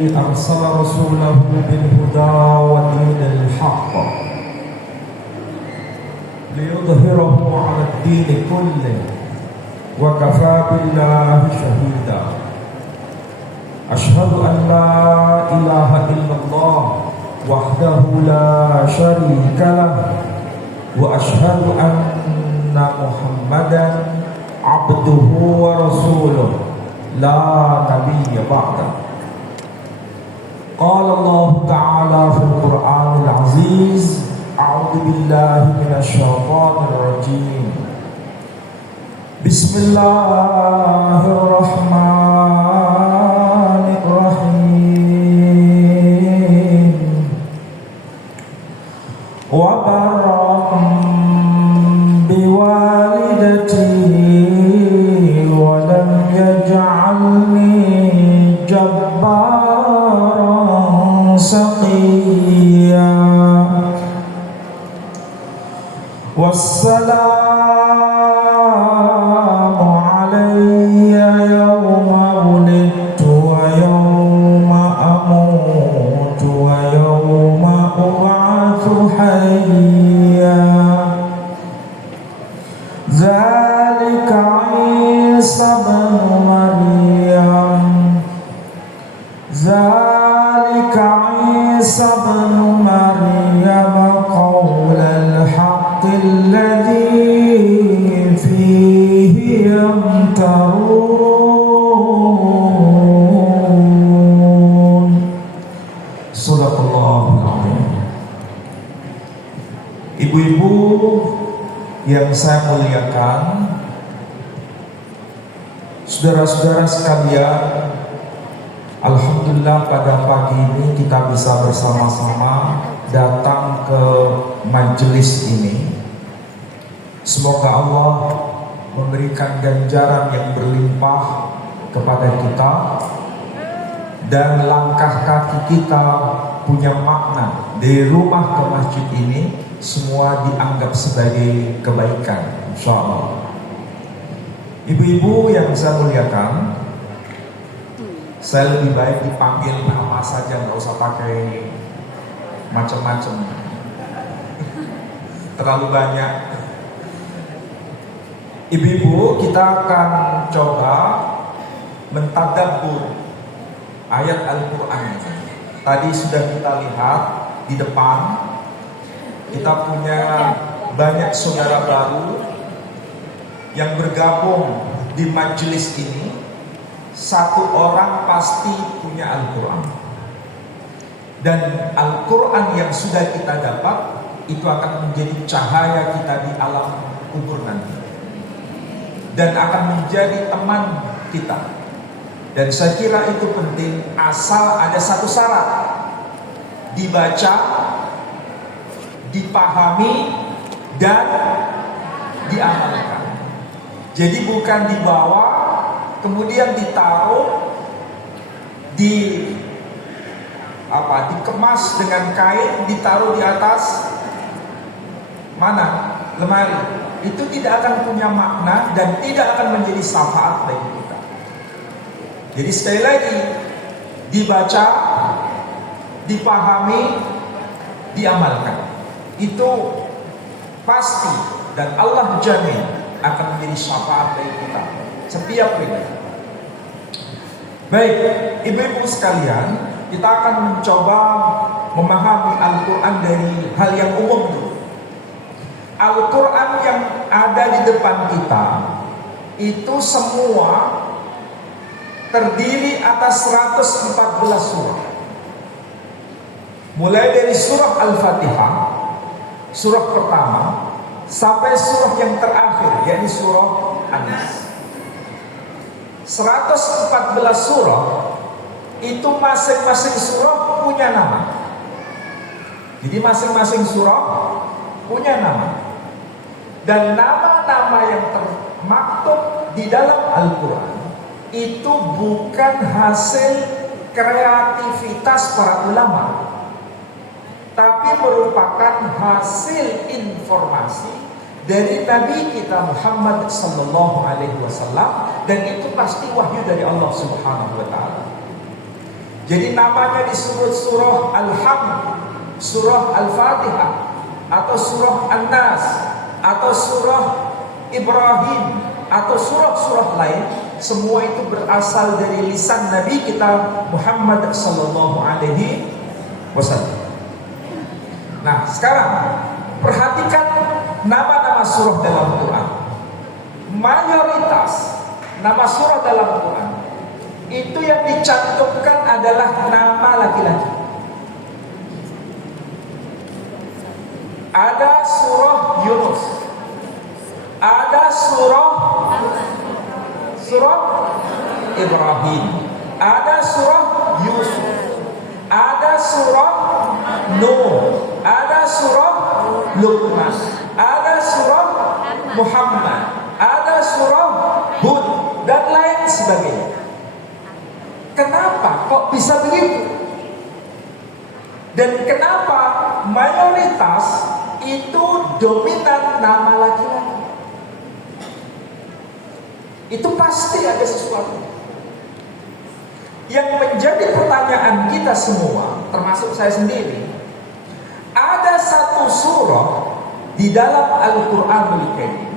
أرسل رسوله بالهدى ودين الحق ليظهره على الدين كله وكفى بالله شهيدا. أشهد أن لا إله إلا الله وحده لا شريك له وأشهد أن محمدا عبده ورسوله لا نبي بعده. قال الله تعالى في القرآن العزيز: أعوذ بالله من الشيطان الرجيم. بسم الله الرحمن الرحيم. وبرا بوالدتي ولم يجعلني جبارا سقيا. والسلام علي يوم ولدت ويوم أموت ويوم أبعث حيا. ذلك عيسى بن مريم عيسى بن مريم قول الحق الذي فيه يمترون. Sadaqallahul Azim. Ibu-ibu yang saya muliakan, saudara-saudara sekalian, alhamdulillah pada pagi ini kita bisa bersama-sama datang ke majelis ini. Semoga Allah memberikan ganjaran yang berlimpah kepada kita dan langkah kaki kita punya makna dari rumah ke masjid ini semua dianggap sebagai kebaikan, insyaallah. Ibu-ibu yang saya muliakan, saya lebih baik dipanggil nama saja, nggak usah pakai macam-macam, terlalu banyak. Ibu-ibu, kita akan coba mentadabbur ayat Al-Quran. Tadi sudah kita lihat di depan, kita punya banyak saudara baru yang bergabung di majelis ini. Satu orang pasti punya Al-Quran, dan Al-Quran yang sudah kita dapat itu akan menjadi cahaya kita di alam kubur nanti, dan akan menjadi teman kita. Dan saya kira itu penting, asal ada satu syarat: dibaca, dipahami, dan diamalkan. Jadi bukan dibawa kemudian ditaruh dikemas dengan kain, ditaruh di atas lemari. Itu tidak akan punya makna dan tidak akan menjadi syafaat bagi kita. Jadi sekali lagi, dibaca, dipahami, diamalkan. Itu pasti dan Allah jamin akan menjadi syafaat bagi kita setiap hari. Baik, ibu-ibu sekalian, kita akan mencoba memahami Al-Quran dari hal yang umum dulu. Al-Quran yang ada di depan kita itu semua terdiri atas 114 surah. Mulai dari surah Al-Fatihah, surah pertama, sampai surah yang terakhir, yakni surah An-Nas. 114 surah itu masing-masing surah punya nama. Jadi masing-masing surah punya nama. Dan nama-nama yang termaktub di dalam Al-Quran itu bukan hasil kreativitas para ulama, tapi merupakan hasil informasi dari Nabi kita Muhammad sallallahu alaihi wasallam, dan itu pasti wahyu dari Allah Subhanahu wa taala. Jadi namanya disebut surah Al-Hamd, surah Al-Fatihah, atau surah An-Nas, atau surah Ibrahim, atau surah-surah lain. Semua itu berasal dari lisan Nabi kita Muhammad sallallahu alaihi wasallam. Nah, sekarang perhatikan nama-nama surah dalam Quran. Mayoritas nama surah dalam Quran itu yang dicantumkan adalah nama laki-laki. Ada surah Yunus, ada surah Ibrahim, ada surah Yusuf, ada surah Nuh, ada surah Luqman, ada surah Muhammad, ada surah Hud, dan lain sebagainya. Kenapa kok bisa begitu? Dan kenapa mayoritas itu dominan nama laki-laki? Itu pasti ada sesuatu. Yang menjadi pertanyaan kita semua, termasuk saya sendiri, ada satu surah di dalam Al-Quranul Karim.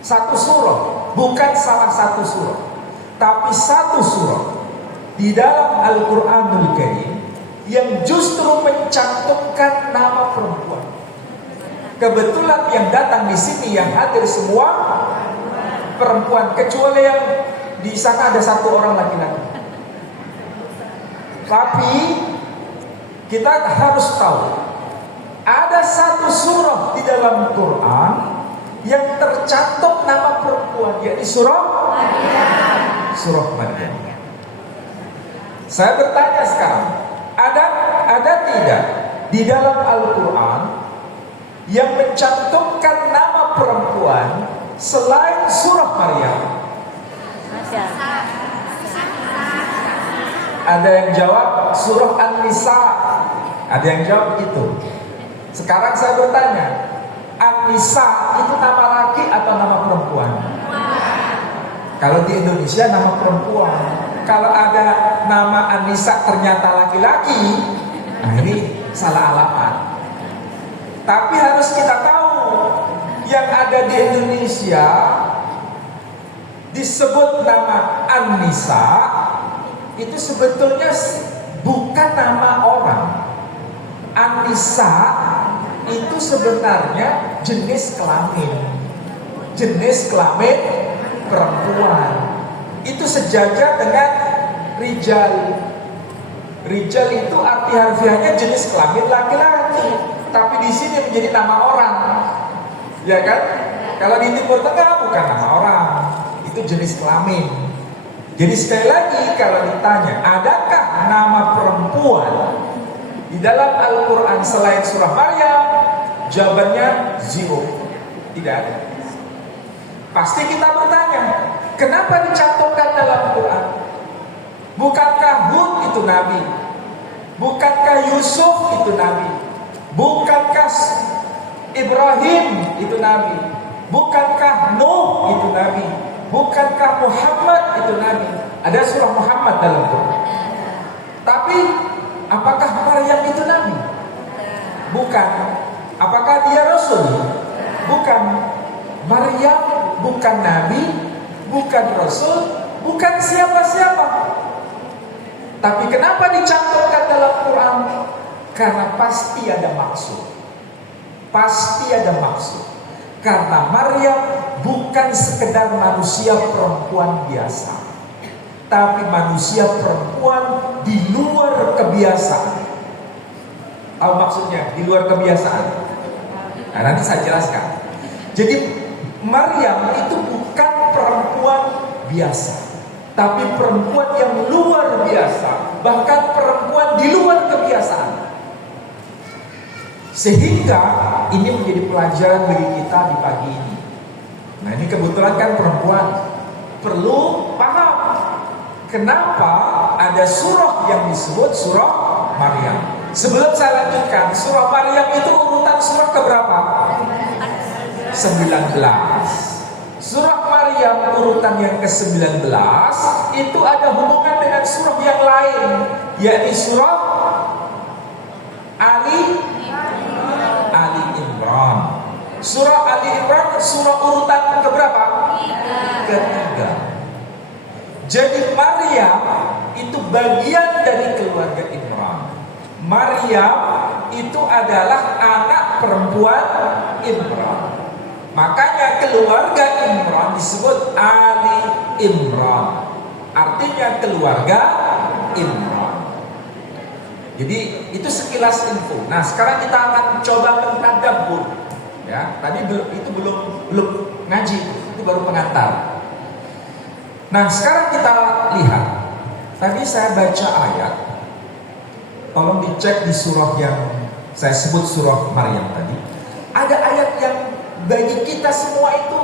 Satu surah, bukan salah satu surah, tapi satu surah di dalam Al-Quranul Karim yang justru mencantumkan nama perempuan. Kebetulan yang datang di sini, yang hadir semua perempuan, kecuali yang di sana ada satu orang laki-laki. Tapi kita harus tahu, ada satu surah di dalam Quran yang tercantum nama perempuan, yaitu surah Maryam. Saya bertanya sekarang, ada tidak di dalam Al-Quran yang mencantumkan nama perempuan selain surah Maryam? Ada yang jawab surah An-Nisa, ada yang jawab begitu. Sekarang saya bertanya, An-Nisa itu nama laki atau nama perempuan? Kalau di Indonesia nama perempuan. Kalau ada nama An-Nisa ternyata laki-laki, nah ini salah alamat. Tapi harus kita tahu, yang ada di Indonesia disebut nama An-Nisa itu sebetulnya bukan nama orang. An-Nisa itu sebenarnya jenis kelamin perempuan. Itu sejajar dengan rijal. Rijal itu arti harfiahnya jenis kelamin laki-laki, tapi di sini menjadi nama orang, ya kan? Kalau di Timur Tengah bukan nama orang, itu jenis kelamin. Jadi sekali lagi, kalau ditanya, adakah nama perempuan di dalam Al-Quran selain surah Maryam? Jawabannya zero, tidak ada. Pasti kita bertanya, kenapa dicantumkan dalam Quran? Bukankah Hud itu nabi? Bukankah Yusuf itu nabi? Bukankah Ibrahim itu nabi? Bukankah Nuh itu nabi? Bukankah Muhammad itu nabi? Ada surah Muhammad dalam Quran. Tapi apakah Maryam itu nabi? Bukan. Apakah dia rasul? Bukan. Maryam bukan nabi, bukan rasul, bukan siapa-siapa. Tapi kenapa dicantumkan dalam Quran? Karena pasti ada maksud. Pasti ada maksud. Karena Maryam bukan sekedar manusia perempuan biasa, tapi manusia perempuan di luar kebiasaan. Tahu maksudnya? Di luar kebiasaan. Nah, nanti saya jelaskan. Jadi Maryam itu bukan perempuan biasa, tapi perempuan yang luar biasa, bahkan perempuan di luar kebiasaan. Sehingga ini menjadi pelajaran bagi kita di pagi ini. Nah, ini kebetulan kan perempuan perlu paham kenapa ada surah yang disebut surah Maryam. Sebelum saya lanjutkan, surah Maryam itu urutan surah keberapa? 19. Surah Maryam Maryam urutan yang ke-19 itu ada hubungan dengan surah yang lain, yakni surah Ali Imran. Surah Ali Imran surah urutan keberapa? Ketiga. Jadi Maryam itu bagian dari keluarga Imran. Maryam itu adalah anak perempuan Imran. Makanya keluarga Imran disebut Ali Imran. Artinya keluarga Imran. Jadi itu sekilas info. Nah, sekarang kita akan coba mentadabbur. Ya, tadi itu belum ngaji, itu baru pengantar. Nah, sekarang kita lihat. Tadi saya baca ayat. Tolong dicek di surah yang saya sebut surah Maryam tadi. Ada ayat yang bagi kita semua itu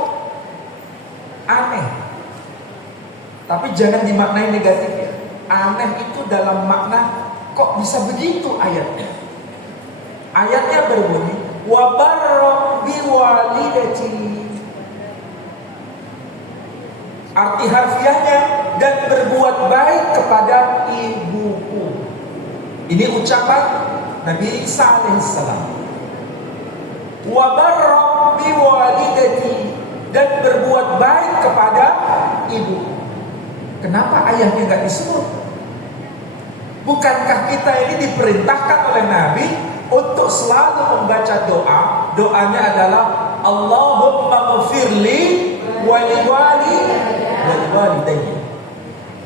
aneh. Tapi jangan dimaknai negatif ya. Aneh itu dalam makna kok bisa begitu ayatnya. Ayatnya berbunyi wa barra bi walidati. Arti harfiahnya dan berbuat baik kepada ibuku. Ini ucapan Nabi Isa alaihissalam. Wa barra bi walidati, dan berbuat baik kepada ibu. Kenapa ayahnya nggak disebut? Bukankah kita ini diperintahkan oleh Nabi untuk selalu membaca doa? Doanya adalah Allahumma ghfirli wa liwalidayya.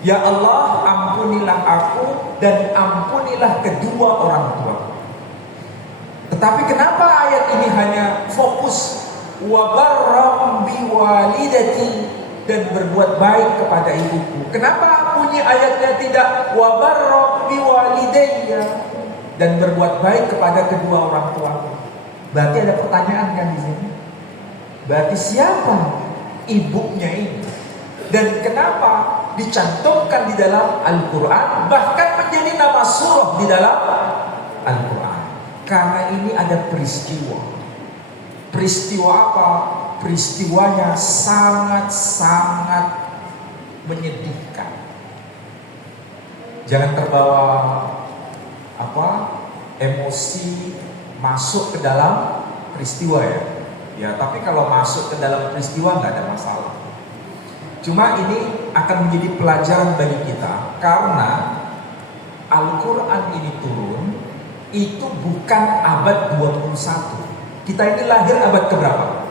Ya Allah, ampunilah aku dan ampunilah kedua orang tua. Tetapi kenapa ayat ini hanya fokus wa barram bi walidati, dan berbuat baik kepada ibuku? Kenapa bunyi ayatnya tidak wa barram bi walidayya, dan berbuat baik kepada kedua orang tua? Berarti ada pertanyaan kan di sini. Berarti siapa ibunya ini? Dan kenapa dicantumkan di dalam Al-Quran, bahkan menjadi nama surah di dalam Al-Quran? Karena ini ada peristiwa. Peristiwa apa? Peristiwanya sangat-sangat menyedihkan. Jangan terbawa emosi masuk ke dalam peristiwa ya. Ya, tapi kalau masuk ke dalam peristiwa nggak ada masalah. Cuma ini akan menjadi pelajaran bagi kita, karena Al-Quran ini turun itu bukan abad 21. Kita ini lahir abad keberapa?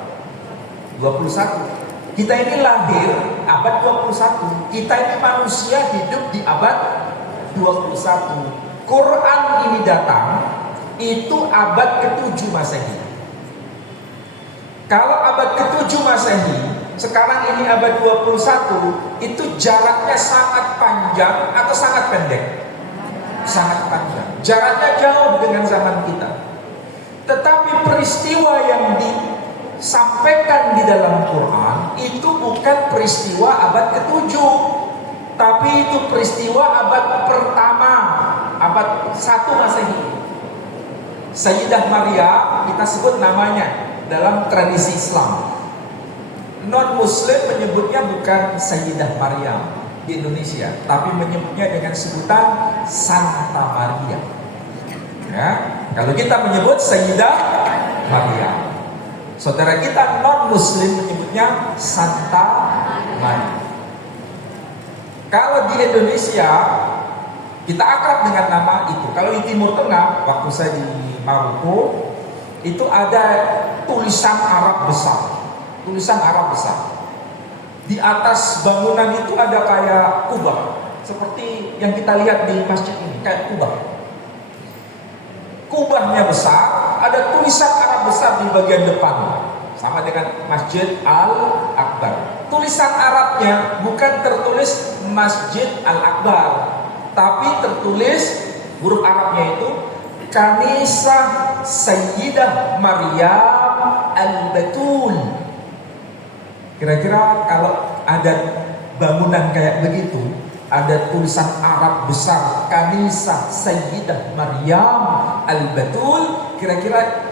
21. Kita ini lahir abad 21. Kita ini manusia hidup di abad 21. Quran ini datang itu abad ke-7 Masehi. Kalau abad ke-7 Masehi, sekarang ini abad 21, itu jaraknya sangat panjang atau sangat pendek? Sangat panjang. Jaraknya jauh dengan zaman kita. Tetapi peristiwa yang disampaikan di dalam Quran itu bukan peristiwa abad ke-7, tapi itu peristiwa abad pertama, abad 1 Masehi. Sayyidah Maryam kita sebut namanya dalam tradisi Islam. Non-Muslim menyebutnya bukan Sayyidah Maryam di Indonesia, tapi menyebutnya dengan sebutan Santa Maria. Ya, kalau kita menyebut Sayyidah Maryam, saudara kita non-Muslim menyebutnya Santa Maria. Kalau di Indonesia kita akrab dengan nama itu. Kalau di Timur Tengah, waktu saya di Maroko, itu ada tulisan Arab besar. Tulisan Arab besar. Di atas bangunan itu ada kayak kubah, seperti yang kita lihat di masjid ini, kayak kubah. Kubahnya besar, ada tulisan Arab besar di bagian depan, sama dengan Masjid Al-Akbar. Tulisan Arabnya bukan tertulis Masjid Al-Akbar, tapi tertulis huruf Arabnya itu Kanisah Sayyidah Maryam Al-Batul. Kira-kira kalau ada bangunan kayak begitu, ada tulisan Arab besar Kanisah Sayyidah Maryam Al-Batul, kira-kira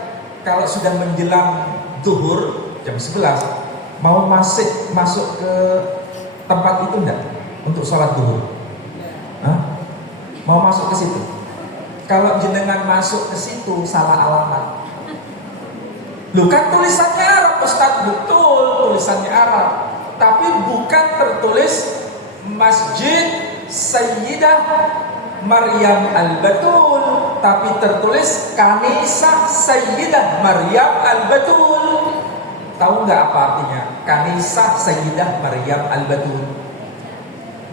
kalau sudah menjelang zuhur jam 11, Mau masuk ke tempat itu enggak? Untuk sholat duhur? Hah? Mau masuk ke situ? Kalau jenengan masuk ke situ salah alamat. Loh kan tulisannya Arab Ustaz, betul tulisannya Arab, tapi bukan tertulis Masjid Sayyidah Maryam Al-Batul, tapi tertulis Kanisah Sayyidah Maryam Al-Batul. Tahu nggak apa artinya? Kanisah Sayyidah Maryam Al-Batul.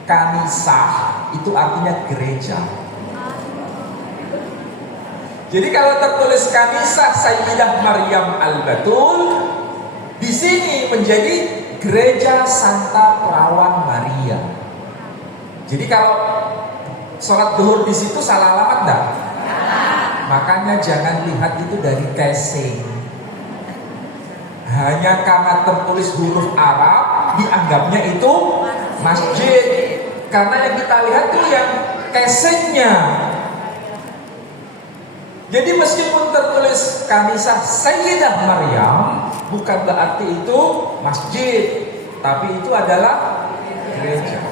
Kanisah itu artinya gereja. Jadi kalau tertulis Kanisah Sayyidah Maryam Al-Batul, di sini menjadi Gereja Santa Perawan Maria. Jadi kalau sholat duhur di situ salah alamat enggak? Makanya jangan lihat itu dari casing. Hanya karena tertulis huruf Arab dianggapnya itu masjid. Karena yang kita lihat itu yang casingnya. Jadi meskipun tertulis Kanisah Sayyidah Maryam, bukan berarti itu masjid, tapi itu adalah gereja.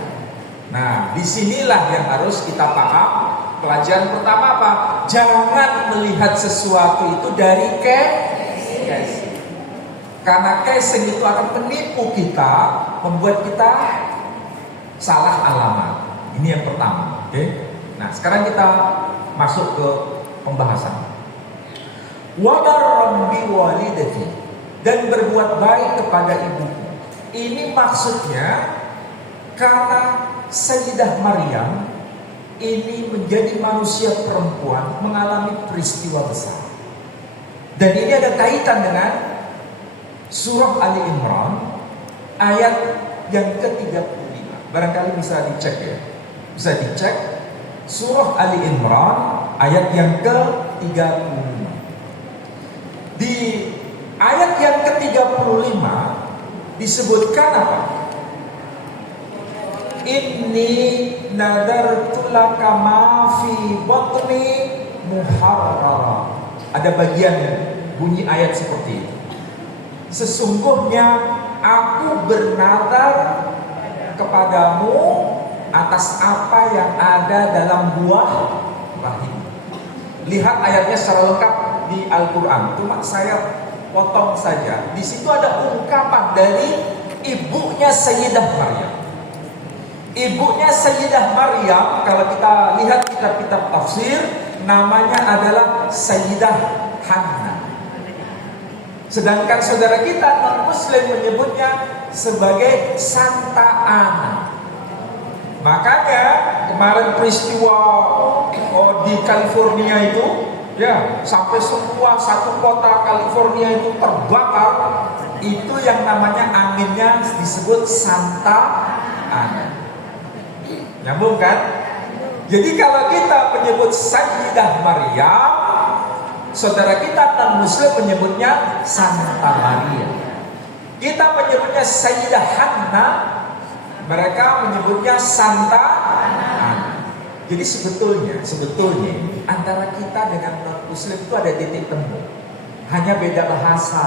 Nah, disinilah yang harus kita paham. Pelajaran pertama apa? Jangan melihat sesuatu itu dari casing. Karena casing itu akan menipu kita, membuat kita salah alamat. Ini yang pertama. Oke? Nah, sekarang kita masuk ke pembahasan. Wa barram bi walidati, dan berbuat baik kepada ibuku. Ini maksudnya karena Sayyidah Maryam ini menjadi manusia perempuan mengalami peristiwa besar. Dan ini ada kaitan dengan surah Ali Imran ayat yang ke-35. Barangkali bisa dicek ya. Bisa dicek surah Ali Imran ayat yang ke-35. Di ayat yang ke-35 disebutkan apa? Inni nadartu laka ma fi batni muharrara. Ada bagian bunyi ayat seperti itu. Sesungguhnya aku bernadar kepadamu atas apa yang ada dalam buah rahim. Lihat ayatnya secara lengkap di Al-Quran. Cuma saya potong saja. Di situ ada ungkapan dari ibunya Sayyidah Maryam. Ibunya Sayyidah Maryam, kalau kita lihat kitab-kitab tafsir, namanya adalah Sayyidah Hannah. Sedangkan saudara kita non-Muslim menyebutnya sebagai Santa Ana. Makanya kemarin peristiwa di California itu, ya sampai semua satu kota California itu terbakar. Itu yang namanya anginnya disebut Santa Ana. Nyambung kan? Jadi kalau kita menyebut Sayyidah Maryam, saudara kita non-Muslim menyebutnya Santa Maria. Kita menyebutnya Sayyidah Hannah, mereka menyebutnya Santa Ana. Jadi sebetulnya antara kita dengan non-Muslim itu ada titik temu. Hanya beda bahasa.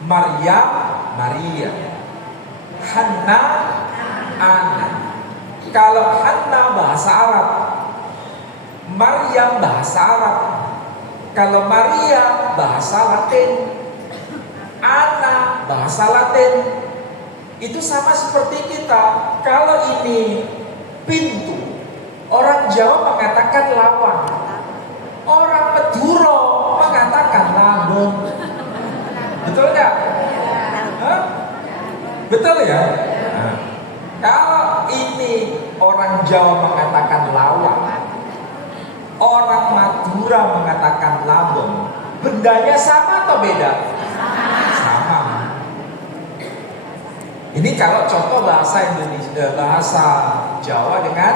Maryam, Maria. Hannah, Ana. Kalau Hannah bahasa Arab, Maryam bahasa Arab. Kalau Maria bahasa Latin, Ana bahasa Latin. Itu sama seperti kita. Kalau ini pintu, orang Jawa mengatakan lawang, orang Madura mengatakan labong. Betul nggak? Betul ya? Nah, kalau ini orang Jawa mengatakan lawang, orang Madura mengatakan labong, bendanya sama atau beda? Sama. Ini kalau contoh bahasa Indonesia, bahasa Jawa dengan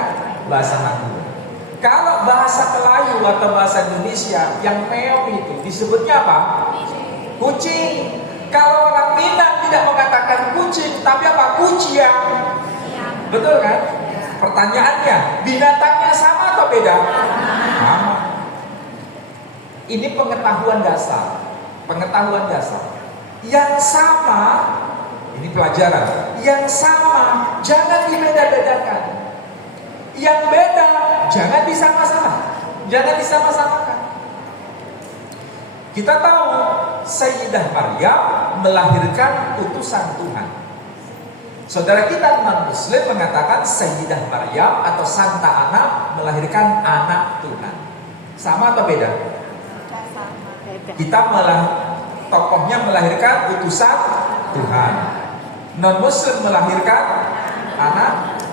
bahasa Madura. Kalau bahasa Melayu atau bahasa Indonesia yang meong itu disebutnya apa? Kucing. Kalau orang Minang tidak mengatakan kucing, tapi apa? Kuciang. Betul kan? Pertanyaannya, binatangnya sama atau beda? Sama. Ini pengetahuan dasar. Yang sama Ini pelajaran. Yang sama jangan dibeda-bedakan. Yang beda jangan disama-samakan. Kita tahu Sayyidah Maryam melahirkan utusan Tuhan. Saudara kita non-Muslim mengatakan Sayyidah Maryam atau Santa Ana melahirkan anak Tuhan. Sama atau beda? Kita tokohnya melahirkan utusan Tuhan. Non-Muslim melahirkan anak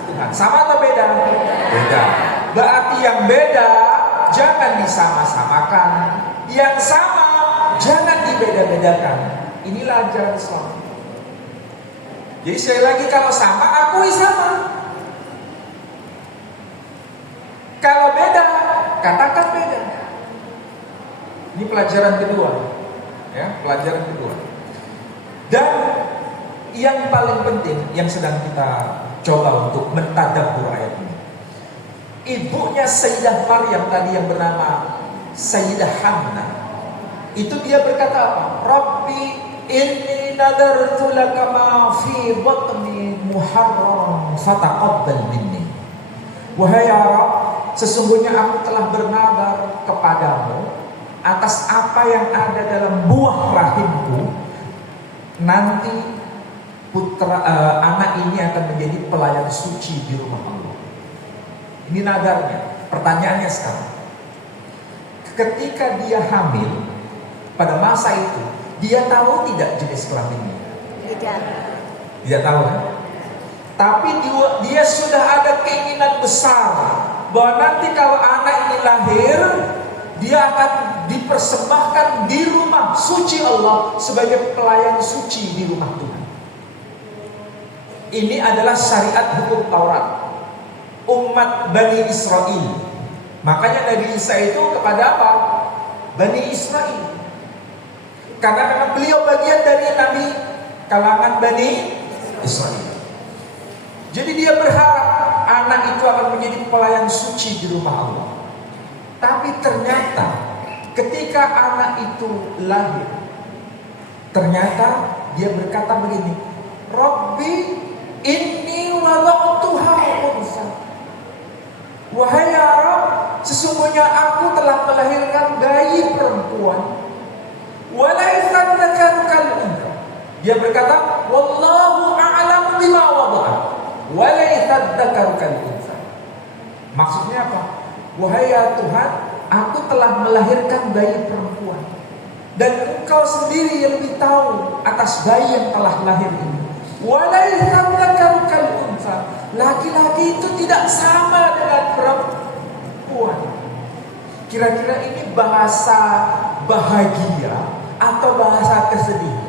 Tuhan. Sama atau beda? Beda. Berarti yang beda jangan disama-samakan. Yang sama jangan dibeda-bedakan. Inilah ajaran Islam. Jadi sekali lagi, kalau sama, akui sama. Kalau beda, katakan beda. Ini pelajaran kedua. Ya, pelajaran kedua. Dan yang paling penting yang sedang kita coba untuk mentadabbur ayat ini. Ibunya Sayyidah Maryam tadi yang bernama Sayyidah Hannah, itu dia berkata apa? Rabbi inni nadartu laka ma fi batni muharram fataqabbal minni. Wahai ya Rabb, sesungguhnya aku telah bernadar kepadamu atas apa yang ada dalam buah rahimku. Nanti anak ini akan menjadi pelayan suci di rumah Allah. Ini nadarnya. Pertanyaannya sekarang, ketika dia hamil pada masa itu, dia tahu tidak jenis kelaminnya? Tidak tahu kan? Tapi dia sudah ada keinginan besar bahwa nanti kalau anak ini lahir, dia akan dipersembahkan di rumah suci Allah sebagai pelayan suci di rumah Tuhan. Ini adalah syariat hukum Taurat umat Bani Israel. Makanya Nabi Isa itu kepada apa? Bani Israel. Karena memang beliau bagian dari Nabi kalangan Bani Israel. Jadi dia berharap anak itu akan menjadi pelayan suci di rumah Allah. Tapi ternyata ketika anak itu lahir, ternyata dia berkata begini, Rabbi inni wada'tuha unsa. Wahai ya Rabb, sesungguhnya aku telah melahirkan bayi perempuan. Walaisat dzakaru kal untha. Dia berkata, wallahu a'lamu bima wada'a. Walaisat dzakaru kal untha. Maksudnya apa? Wahai ya Tuhan, aku telah melahirkan bayi perempuan, dan Engkau sendiri yang lebih tahu atas bayi yang telah lahir ini. Walaisat dzakaru kal untha. Laki-laki itu tidak sama dengan perempuan. Kira-kira ini bahasa bahagia atau bahasa kesedihan?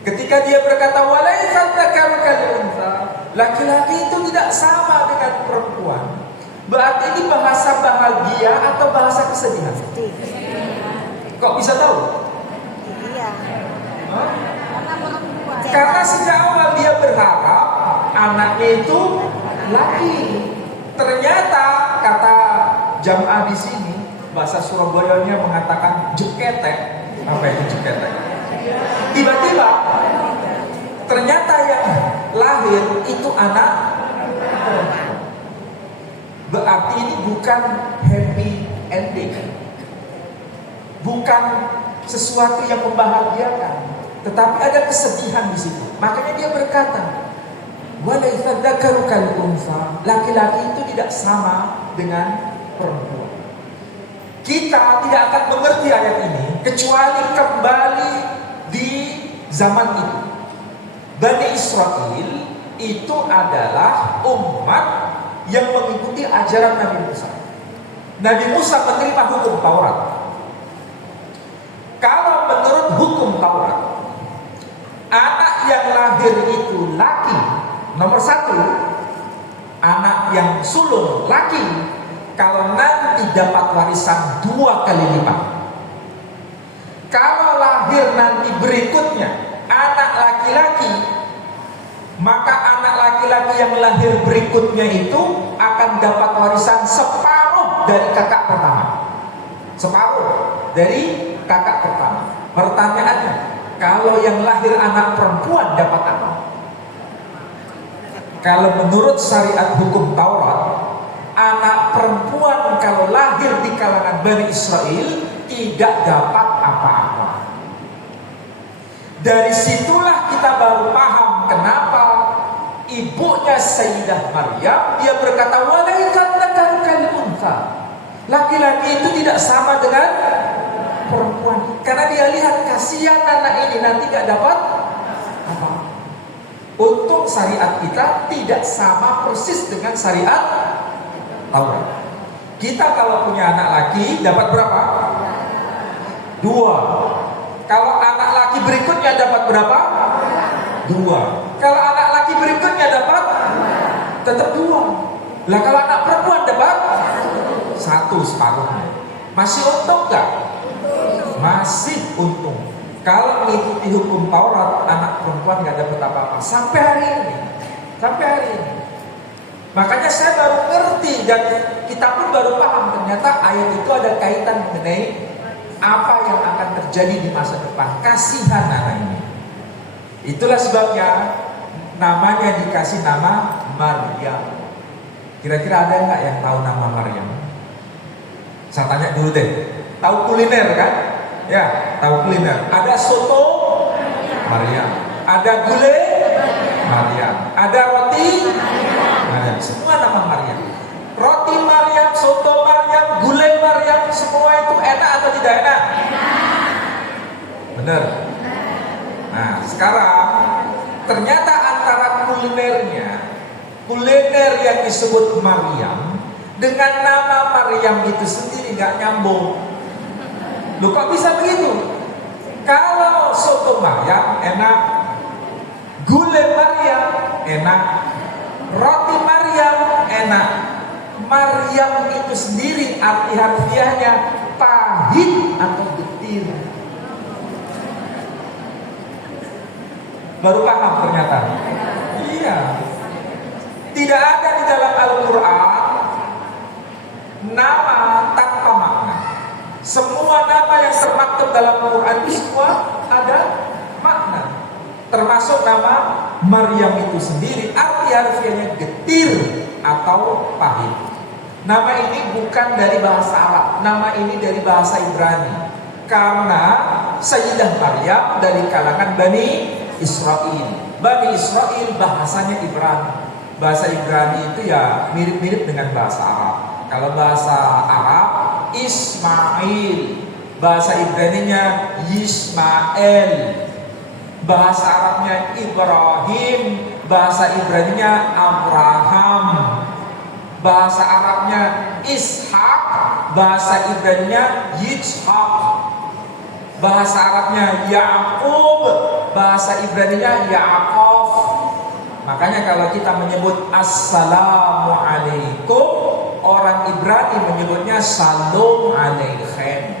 Ketika dia berkata walaisat dzakaru kal untha, laki-laki itu tidak sama dengan perempuan, berarti ini bahasa bahagia atau bahasa kesedihan? Kok bisa tahu? Iya. Karena sejak awal dia berharap anaknya itu laki. Ternyata kata jamaah di sini, bahasa Surabayanya mengatakan jeketek. Apa itu jeketek? Tiba-tiba ternyata yang lahir itu anak perempuan. Berarti ini bukan happy ending, bukan sesuatu yang membahagiakan, tetapi ada kesedihan di situ. Makanya dia berkata, walaisat dzakaru kal untha, laki-laki itu tidak sama dengan perempuan. Kita tidak akan mengerti ayat ini kecuali kembali di zaman itu. Bani Israel itu adalah umat yang mengikuti ajaran Nabi Musa. Nabi Musa menerima hukum Taurat. Kalau menurut hukum Taurat, anak yang lahir itu laki, nomor satu, anak yang sulung laki, kalau nanti dapat warisan 2 kali lipat. Kalau lahir nanti berikutnya anak laki-laki, maka anak laki-laki yang lahir berikutnya itu akan dapat warisan separuh dari kakak pertama. Separuh dari kakak pertama. Pertanyaannya, kalau yang lahir anak perempuan dapat apa? Kalau menurut syariat hukum Taurat, anak perempuan kalau lahir di kalangan Bani Israel tidak dapat apa-apa. Dari situlah kita baru paham kenapa ibunya Sayyidah Maryam dia berkata walaikat dzakaru unsa. Laki-laki itu tidak sama dengan perempuan, karena dia lihat kasihan anak ini nanti gak dapat apa. Untuk syariat kita tidak sama persis dengan syariat Taurat. Kita kalau punya anak laki dapat berapa? 2. Kalau anak laki berikutnya dapat berapa? 2. Kalau anak laki berikutnya dapat tetap 2. Lah kalau anak perempuan dapat 1 separuhnya. Masih untung gak? Masih untung. Kalau mengikuti hukum Taurat, anak perempuan gak dapat apa-apa sampai hari ini. Sampai hari ini. Makanya saya baru ngerti dan kita pun baru paham ternyata ayat itu ada kaitan mengenai apa yang akan terjadi di masa depan. Kasihan anak ini. Itulah sebabnya namanya dikasih nama Maryam. Kira-kira ada nggak yang tahu nama Maryam? Saya tanya dulu deh. Tahu kuliner kan? Ya, tahu kuliner. Ada soto Maryam, ada gulai Maryam, ada roti Maryam. Semua nama Maryam. Roti Maryam, soto Maryam, gulai Maryam, semua itu enak atau tidak enak? Benar. Nah, sekarang ternyata antara kuliner yang disebut Maryam dengan nama Maryam itu sendiri nggak nyambung. Loh kok bisa begitu? Kalau soto Maryam enak, gulai Maryam enak, roti Maryam enak. Maryam itu sendiri arti harfiahnya pahit atau getir. Baru paham ternyata. Iya. Tidak ada di dalam Al-Quran nama tanpa makna. Semua nama yang termaktub dalam Al-Quran itu semua ada makna. Termasuk nama Maryam itu sendiri arti harfiahnya getir atau pahit. Nama ini bukan dari bahasa Arab, nama ini dari bahasa Ibrani. Karena Sayyidah Maryam dari kalangan Bani Israel. Bani Israel bahasanya Ibrani. Bahasa Ibrani itu ya mirip-mirip dengan bahasa Arab. Kalau bahasa Arab Ismail, bahasa Ibraninya Yismael. Bahasa Arabnya Ibrahim, bahasa Ibraninya Abraham. Bahasa Arabnya Ishak, bahasa Ibraninya Yitzhak. Bahasa Arabnya Ya'qub, bahasa Ibraninya Ya'qub. Makanya kalau kita menyebut Assalamualaikum, orang Ibrani menyebutnya Shalom Aleichem.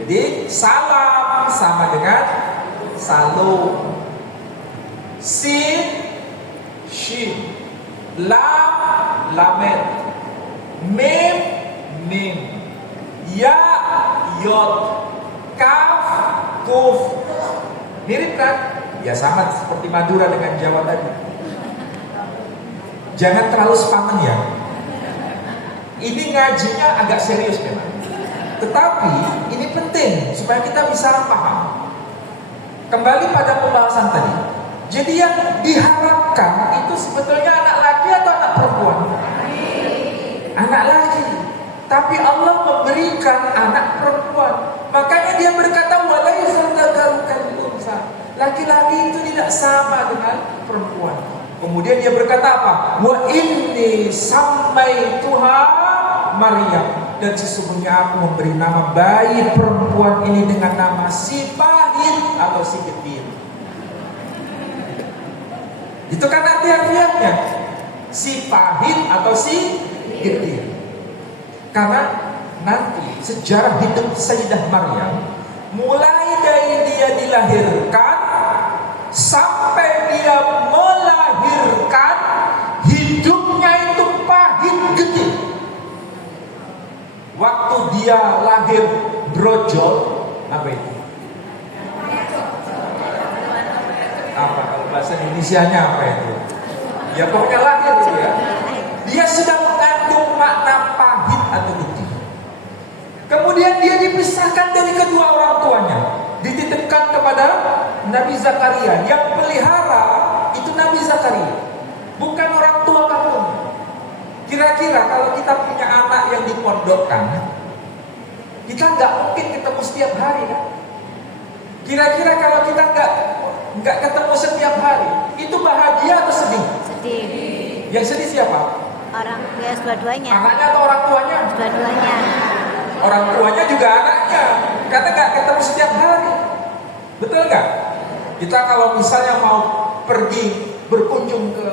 Jadi salam sama dengan Salom. Sin, shin. Lam, lamet. Mim, mim. Ya, yod. Kaf, kuf. Mirip kan? Ya sama seperti Madura dengan Jawa tadi. Jangan terlalu sepaneng ya. Ini ngajinya agak serius memang. Tetapi ini penting supaya kita bisa paham. Kembali pada pembahasan tadi. Jadi yang diharapkan itu sebetulnya anak laki atau anak perempuan? Anak laki. Tapi Allah memberikan anak perempuan. Makanya dia berkata walaisa dzakaru kal unsa. Laki-laki itu tidak sama dengan perempuan. Kemudian dia berkata apa? Wa inni sammaituha Maryam. Dan sesungguhnya aku memberi nama bayi perempuan ini dengan nama si pahit atau si getir. Itu kan arti harfiahnya, si pahit atau si getir. Karena nanti sejarah hidup Sayyidah Maryam, mulai dari dia dilahirkan sampai dia melahirkan, hidupnya itu pahit getir. Waktu dia lahir brojol, Apa itu? Apa kalau bahasa Indonesianya apa itu? Ya pokoknya lahir itu ya. Dia sudah mengandung makna pahit atau getih. Kemudian dia dipisahkan dari kedua orang tuanya, dititipkan kepada Nabi Zakaria. Yang pelihara itu Nabi Zakaria, bukan orang tua kamu. Kira-kira kalau kita punya anak yang dipondokkan, kita nggak mungkin ketemu setiap hari kan? Kira-kira kalau kita nggak ketemu setiap hari, itu bahagia atau sedih? Sedih. Yang sedih siapa? Orang ya dua-duanya. Anaknya atau orang tuanya? Dua-duanya. Orang tuanya juga anaknya, karena nggak ketemu setiap hari. Betul nggak? Kita kalau misalnya mau pergi berkunjung ke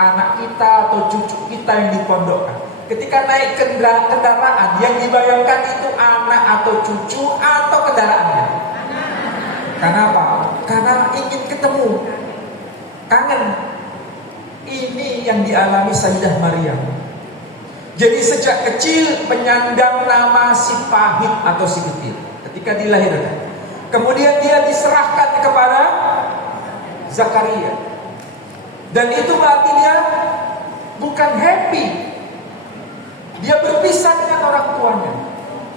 anak kita atau cucu kita yang dipondokkan, ketika naik kendaraan yang dibayangkan itu anak atau cucu atau kendaraannya. Kenapa? Karena ingin ketemu, kangen. Ini yang dialami Sayyidah Maryam. Jadi sejak kecil penyandang nama si pahit atau si getih ketika dilahirkan. Kemudian dia diserahkan kepada Zakaria. Dan itu berarti dia bukan happy. Dia berpisah dengan orang tuanya.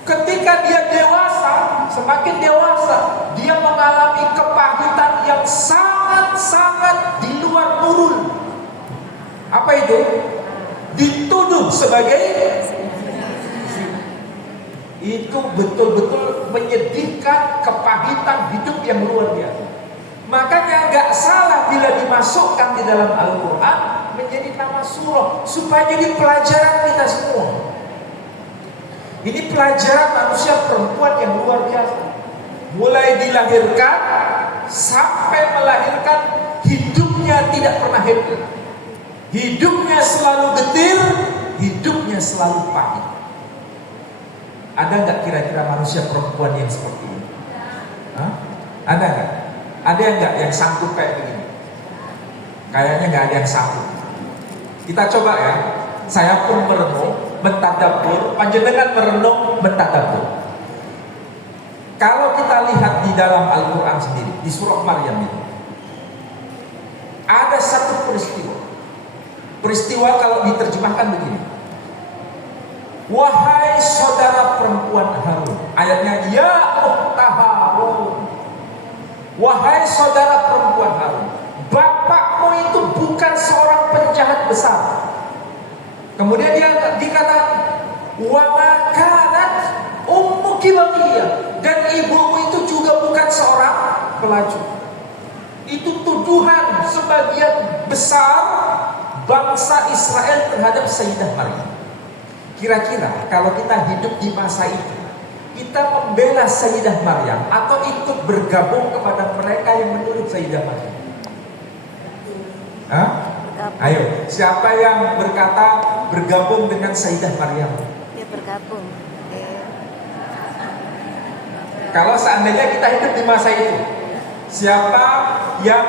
Ketika dia dewasa, semakin dewasa, dia mengalami kepahitan yang sangat-sangat di luar nurul. Apa itu? Dituduh sebagai zina. Itu betul-betul menyedihkan, kepahitan hidup yang luar biasa. Makanya gak salah bila dimasukkan di dalam Al-Quran menjadi nama surah, supaya jadi pelajaran kita semua. Ini pelajaran manusia perempuan yang luar biasa. Mulai dilahirkan sampai melahirkan, hidupnya tidak pernah happy. Hidupnya selalu getir, hidupnya selalu pahit. Ada nggak kira-kira manusia perempuan yang seperti ini? Hah? Ada nggak? Ada nggak yang sanggup kayak begini? Kayaknya nggak ada yang sanggup. Kita coba ya. Saya pun merenung, mentadabbur, panjenengan merenung, mentadabbur. Kalau kita lihat di dalam Al-Quran sendiri, di surah Maryam itu, ada satu peristiwa. Peristiwa kalau diterjemahkan begini: wahai saudara perempuan Harun. Ayatnya, ya ukhta Harun. Wahai saudara perempuan Harun, bapakmu itu bukan seorang penjahat besar. Kemudian dia dikatakan, wa ma kanat ummuki baghiyah, dan ibumu itu juga bukan seorang pelacur. Itu tuduhan sebagian besar bangsa Israel terhadap Sayyidah Maryam. Kira-kira kalau kita hidup di masa itu, kita membela Sayyidah Maryam atau ikut bergabung kepada mereka yang menurut Sayyidah Maryam? Hah? Ayo, siapa yang berkata bergabung dengan Sayyidah Maryam? Dia bergabung. Kalau seandainya kita hidup di masa itu, siapa yang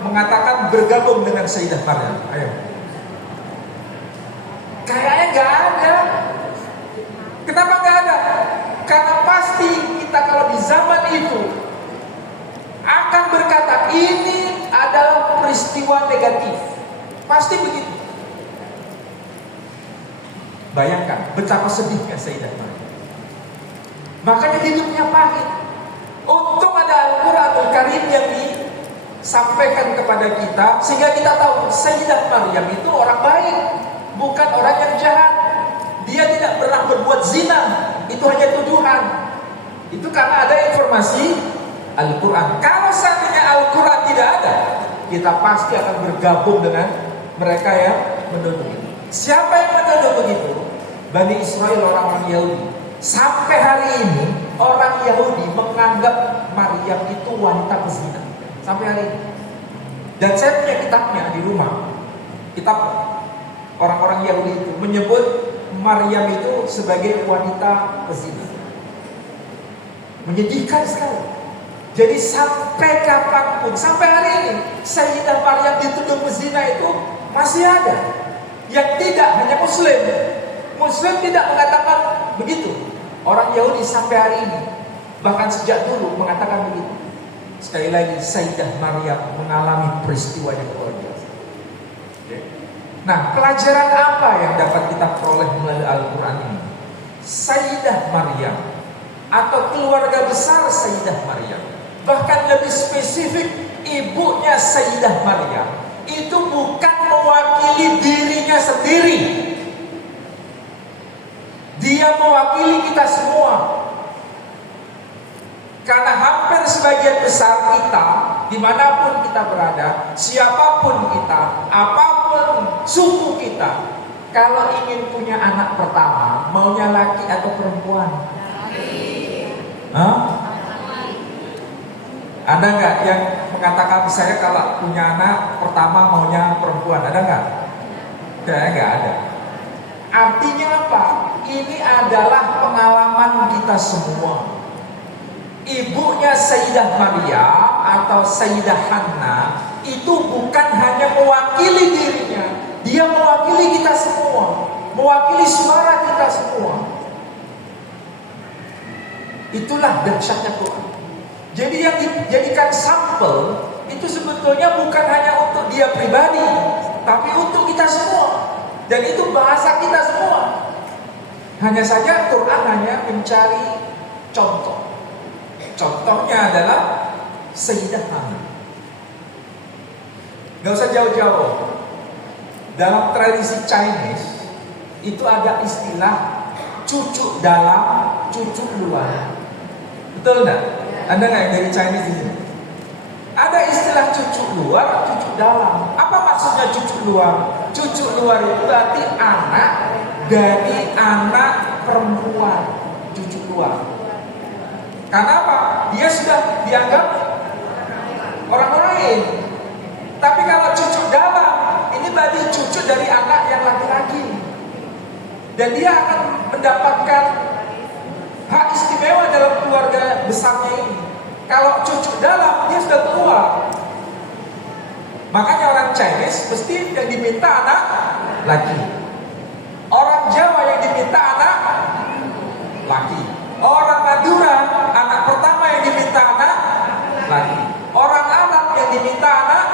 mengatakan bergabung dengan Sayyidah Maryam? Ayo. Kayaknya nggak ada. Kenapa nggak ada? Karena pasti kita kalau di zaman itu akan berkata ini adalah peristiwa negatif. Pasti begitu. Bayangkan betapa sedihnya Sayyidah Maryam. Makanya hidupnya pahit. Untung ada Al-Quranul Karim yang disampaikan kepada kita, sehingga kita tahu Sayyidah Maryam itu orang baik, bukan orang yang jahat. Dia tidak pernah berbuat zina. Itu hanya tuduhan. Itu karena ada informasi Al-Quran. Kalau seandainya Al-Quran tidak ada, kita pasti akan bergabung dengan mereka yang menuduh. Siapa yang menuduh begitu? Bani Israel, orang-orang Yahudi. Sampai hari ini orang Yahudi menganggap Maryam itu wanita pezina. Sampai hari ini. Dan saya punya kitabnya di rumah. Kitab orang-orang Yahudi itu menyebut Maryam itu sebagai wanita pezina. Menyedihkan sekali. Jadi sampai kapanpun, sampai hari ini Sayyidah Maryam dituduh pezina itu masih ada. Yang tidak hanya Muslim. Muslim tidak mengatakan begitu. Orang Yahudi sampai hari ini Bahkan sejak dulu mengatakan begitu. Sekali lagi, Sayyidah Maryam mengalami peristiwa yang luar biasa. Oke. Nah, pelajaran apa yang dapat kita peroleh melalui Al-Quran ini? Sayyidah Maryam atau keluarga besar Sayyidah Maryam, bahkan lebih spesifik ibunya Sayyidah Maryam, itu bukan mewakili dirinya sendiri. Dia mewakili kita semua. Karena hampir sebagian besar kita, dimanapun kita berada, siapapun kita, apapun suku kita, kalau ingin punya anak pertama, maunya laki atau perempuan? Hah? Ada nggak yang mengatakan saya kalau punya anak pertama maunya perempuan? Ada nggak? Kayaknya nggak ada. Artinya apa? Ini adalah pengalaman kita semua. Ibunya Sayyidah Maryam atau Sayyidah Hannah itu bukan hanya mewakili dirinya, dia mewakili kita semua, mewakili suara kita semua. Itulah dahsyatnya Quran. Jadi yang dijadikan sampel itu sebetulnya bukan hanya untuk dia pribadi, tapi untuk kita semua. Dan itu bahasa kita semua. Hanya saja Quran hanya mencari contoh. Contohnya adalah Sayyidah Hannah. Gak usah jauh-jauh. Dalam tradisi Chinese itu ada istilah cucu dalam, cucu luar. Betul nggak? Ada nggak yang dari Chinese di sini? Ada istilah cucu luar, cucu dalam. Apa maksudnya cucu luar? Cucu luar itu berarti anak dari anak perempuan, cucu luar. Karena apa? Dia sudah dianggap orang lain. Tapi kalau cucu dalam, ini berarti cucu dari anak yang laki-laki. Dan dia akan mendapatkan hak istimewa dalam keluarga besarnya ini. Kalau cucu dalam, dia sudah tua. Makanya orang Chinese mesti yang diminta anak laki. Orang Jawa yang diminta anak laki. Orang Madura, anak pertama yang diminta anak laki. Orang Arab yang diminta anak,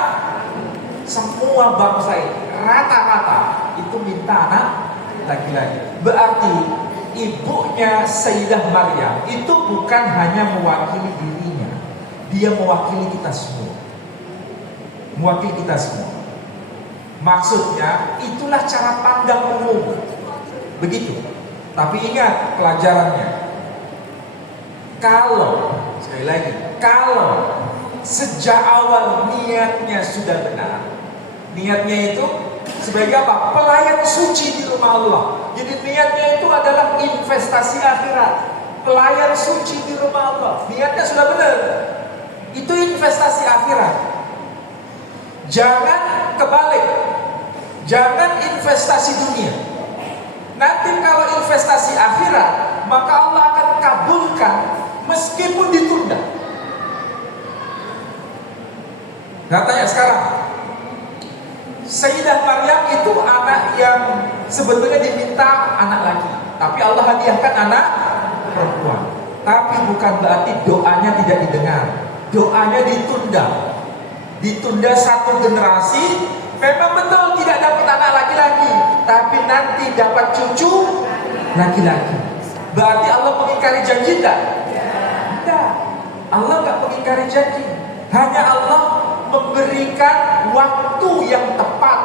semua bangsa ini rata-rata itu minta anak laki-laki. Berarti ibunya Sayyidah Maryam itu bukan hanya mewakili dirinya, dia mewakili kita semua. Mewakili kita semua. Maksudnya itulah cara pandang umum. Begitu. Tapi ingat pelajarannya. Sekali lagi, kalau sejak awal niatnya sudah benar, niatnya itu sebagai apa? Pelayan suci di rumah Allah. Jadi niatnya itu adalah investasi akhirat. Pelayan suci di rumah Allah. Niatnya sudah benar. Itu investasi akhirat. Jangan kebalik. Jangan investasi dunia. Nanti kalau investasi akhirat, maka Allah akan kabulkan meskipun ditunda. Katanya sekarang, Sayyidah Maryam itu anak yang sebetulnya diminta anak laki, tapi Allah hadiahkan anak perempuan. Tapi bukan berarti doanya tidak didengar. Doanya ditunda. Ditunda satu generasi. Memang betul tidak dapat anak laki-laki, tapi nanti dapat cucu laki-laki. Berarti Allah mengingkari janji tidak? Tidak. Allah nggak mengingkari janji. Hanya Allah memberikan waktu yang tepat.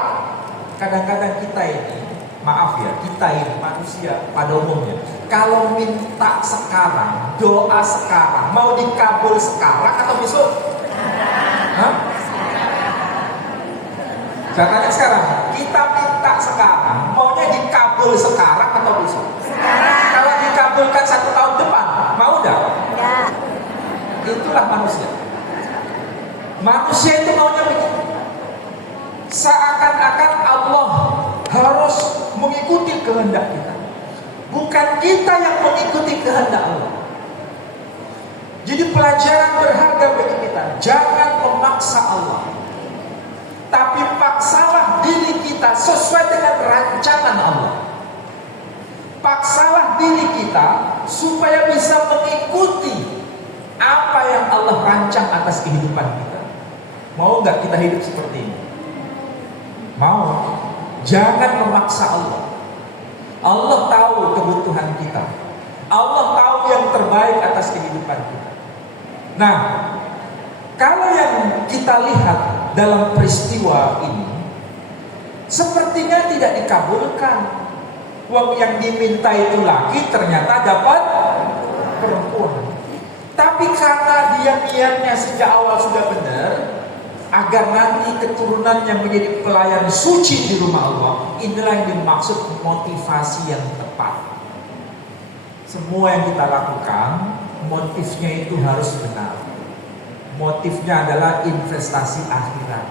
Kadang-kadang kita ini, maaf ya, kita ini manusia pada umumnya, kalau minta sekarang, doa sekarang, mau dikabul sekarang atau besok? Hah? Caranya sekarang, kita minta sekarang, maunya dikabul sekarang atau besok? Sekarang. Kalau dikabulkan 1 tahun depan, mau enggak? Enggak. Itulah manusia. Manusia itu maunya begitu. Seakan-akan Allah harus mengikuti kehendak kita. Bukan kita yang mengikuti kehendak Allah. Jadi pelajaran berharga bagi kita, jangan memaksa Allah. Tapi paksalah diri kita sesuai dengan rancangan Allah. Paksalah diri kita supaya bisa mengikuti apa yang Allah rancang atas kehidupan kita. Mau nggak kita hidup seperti ini? Mau. Jangan memaksa Allah. Allah tahu kebutuhan kita. Allah tahu yang terbaik atas kehidupan kita. Nah, kalau yang kita lihat dalam peristiwa ini, sepertinya tidak dikabulkan. Uang yang diminta itu laki, ternyata dapat perempuan. Tapi karena dia niatnya sejak awal sudah benar, agar nanti keturunannya menjadi pelayan suci di rumah Allah, inilah yang dimaksud motivasi yang tepat. Semua yang kita lakukan, motifnya itu harus benar. Motifnya adalah investasi akhirat.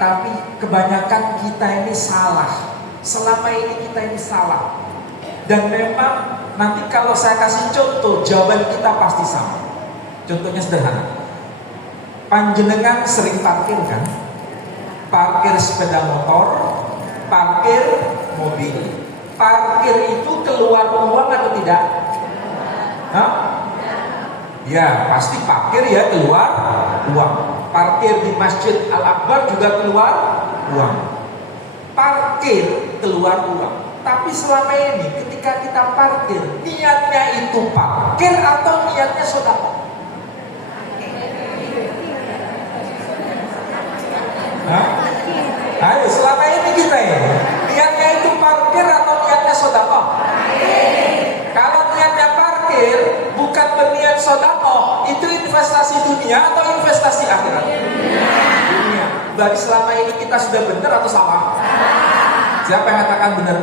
Tapi kebanyakan kita ini salah. Selama ini kita ini salah. Dan memang nanti kalau saya kasih contoh, jawaban kita pasti sama. Contohnya sederhana. Panjenengan sering parkir kan? Parkir sepeda motor, parkir mobil. Parkir itu keluar uang atau tidak? Hah? Ya, pasti parkir ya keluar uang. Parkir di Masjid Al-Akbar juga keluar uang. Parkir keluar uang. Tapi selama ini ketika kita parkir, niatnya itu parkir atau niatnya sedekah? Ayo, selama ini kita ya, niatnya itu parkir atau niatnya sedekah? Kalau niatnya parkir, bukan berniat sedekah, itu investasi dunia atau investasi akhirat? Dunia. Berarti selama ini kita sudah benar atau salah? Siapa yang katakan benar?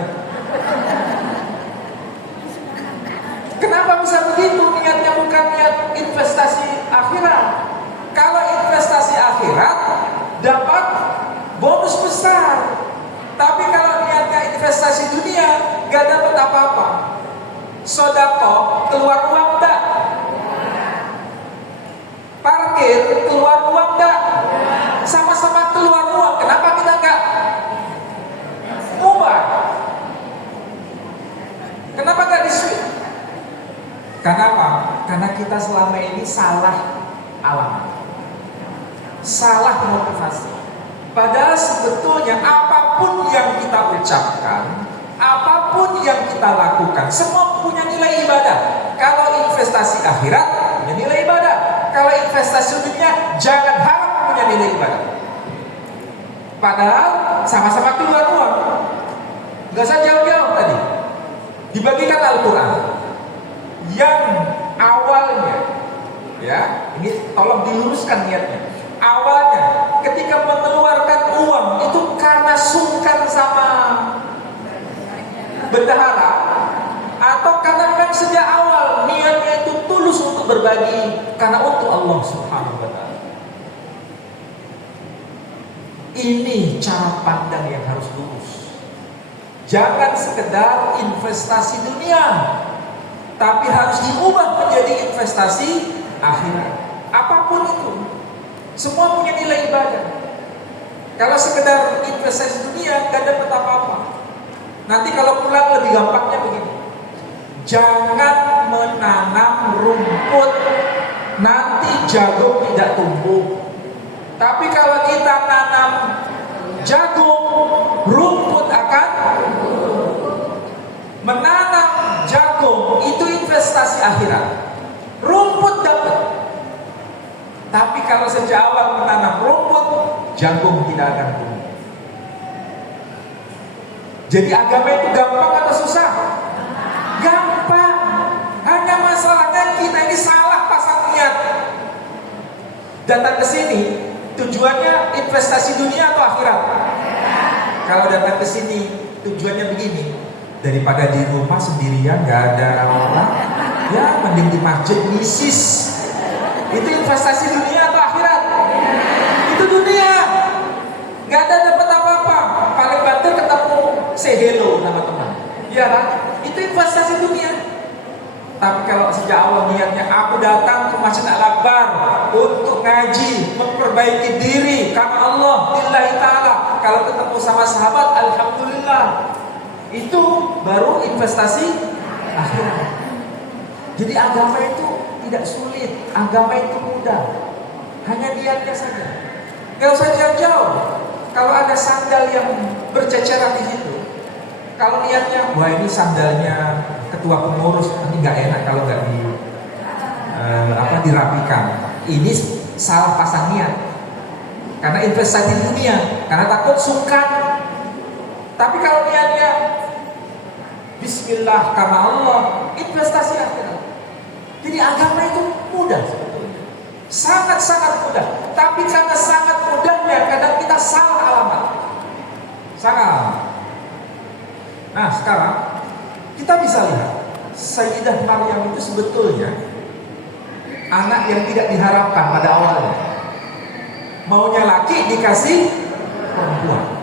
Kenapa bisa begitu? Niatnya bukan niat investasi akhirat. Kalau investasi akhirat dapat bonus besar. Tapi kalau niatnya investasi dunia, gak dapat apa-apa. Sedekah keluar uang tak? Parkir keluar uang tak? Sama-sama keluar uang. Kenapa kita gak mubah? Kenapa gak di-switch? Kenapa? Karena kita selama ini salah alamat, salah motivasi. Padahal sebetulnya apapun yang kita ucapkan, apapun yang kita lakukan, semua punya nilai ibadah. Kalau investasi akhirat punya nilai ibadah. Kalau investasi dunia jangan harap punya nilai ibadah. Padahal sama-sama keluar uang. Gak usah jauh-jauh tadi. Dibagikan Al-Quran yang awalnya, ya, ini tolong diluruskan niatnya. Awalnya ketika mengeluarkan uang itu karena sungkan sama bendahara, atau karena memang sejak awal niatnya itu tulus untuk berbagi karena untuk Allah Subhanahu wa ta'ala. Ini cara pandang yang harus lurus. Jangan sekedar investasi dunia, tapi harus diubah menjadi investasi akhirat. Apapun itu, semua punya nilai ibadah. Kalau sekedar investasi dunia, gak dapat apa-apa. Nanti kalau pulang lebih gampangnya begini. Jangan menanam rumput, nanti jagung tidak tumbuh. Tapi kalau kita tanam jagung, rumput akan tumbuh. Menanam jagung itu investasi akhirat. Rumput dapat. Tapi kalau sejak awal menanam rumput, jagung tidak akan tumbuh. Jadi agama itu gampang atau susah? Gampang. Hanya masalahnya kita ini salah pasang niat. Datang ke sini tujuannya investasi dunia atau akhirat? Kalau datang ke sini tujuannya begini, daripada di rumah sendirian gak ada orang, ya mending di masjid misis. Itu investasi dunia atau akhirat? Itu dunia. Gak ada dapat apa-apa. Paling banter ketemu say hello sama teman. Iya kan? Itu investasi dunia. Tapi kalau sejak awal niatnya aku datang ke Masjid Al-Akbar untuk ngaji, memperbaiki diri karena Allah, lillahi ta'ala. Kalau ketemu sama sahabat, alhamdulillah. Itu baru investasi akhirat. Jadi agama itu tidak sulit, agama itu mudah. Hanya niatnya saja. Gak usah jauh-jauh. Kalau ada sandal yang berceceran di situ, kalau niatnya, wah ini sandalnya ketua pengurus, ini nggak enak kalau nggak dirapikan. Ini salah pasang niat. Karena investasi dunia, karena takut sungkan. Tapi kalau niatnya Bismillah karena Allah, investasi akhirat. Jadi agama itu mudah sebetulnya, sangat-sangat mudah. Tapi karena sangat mudahnya, kadang kita salah alamat. Salah. Nah sekarang kita bisa lihat Sayyidah Maryam itu sebetulnya anak yang tidak diharapkan pada awalnya. Maunya laki dikasih perempuan.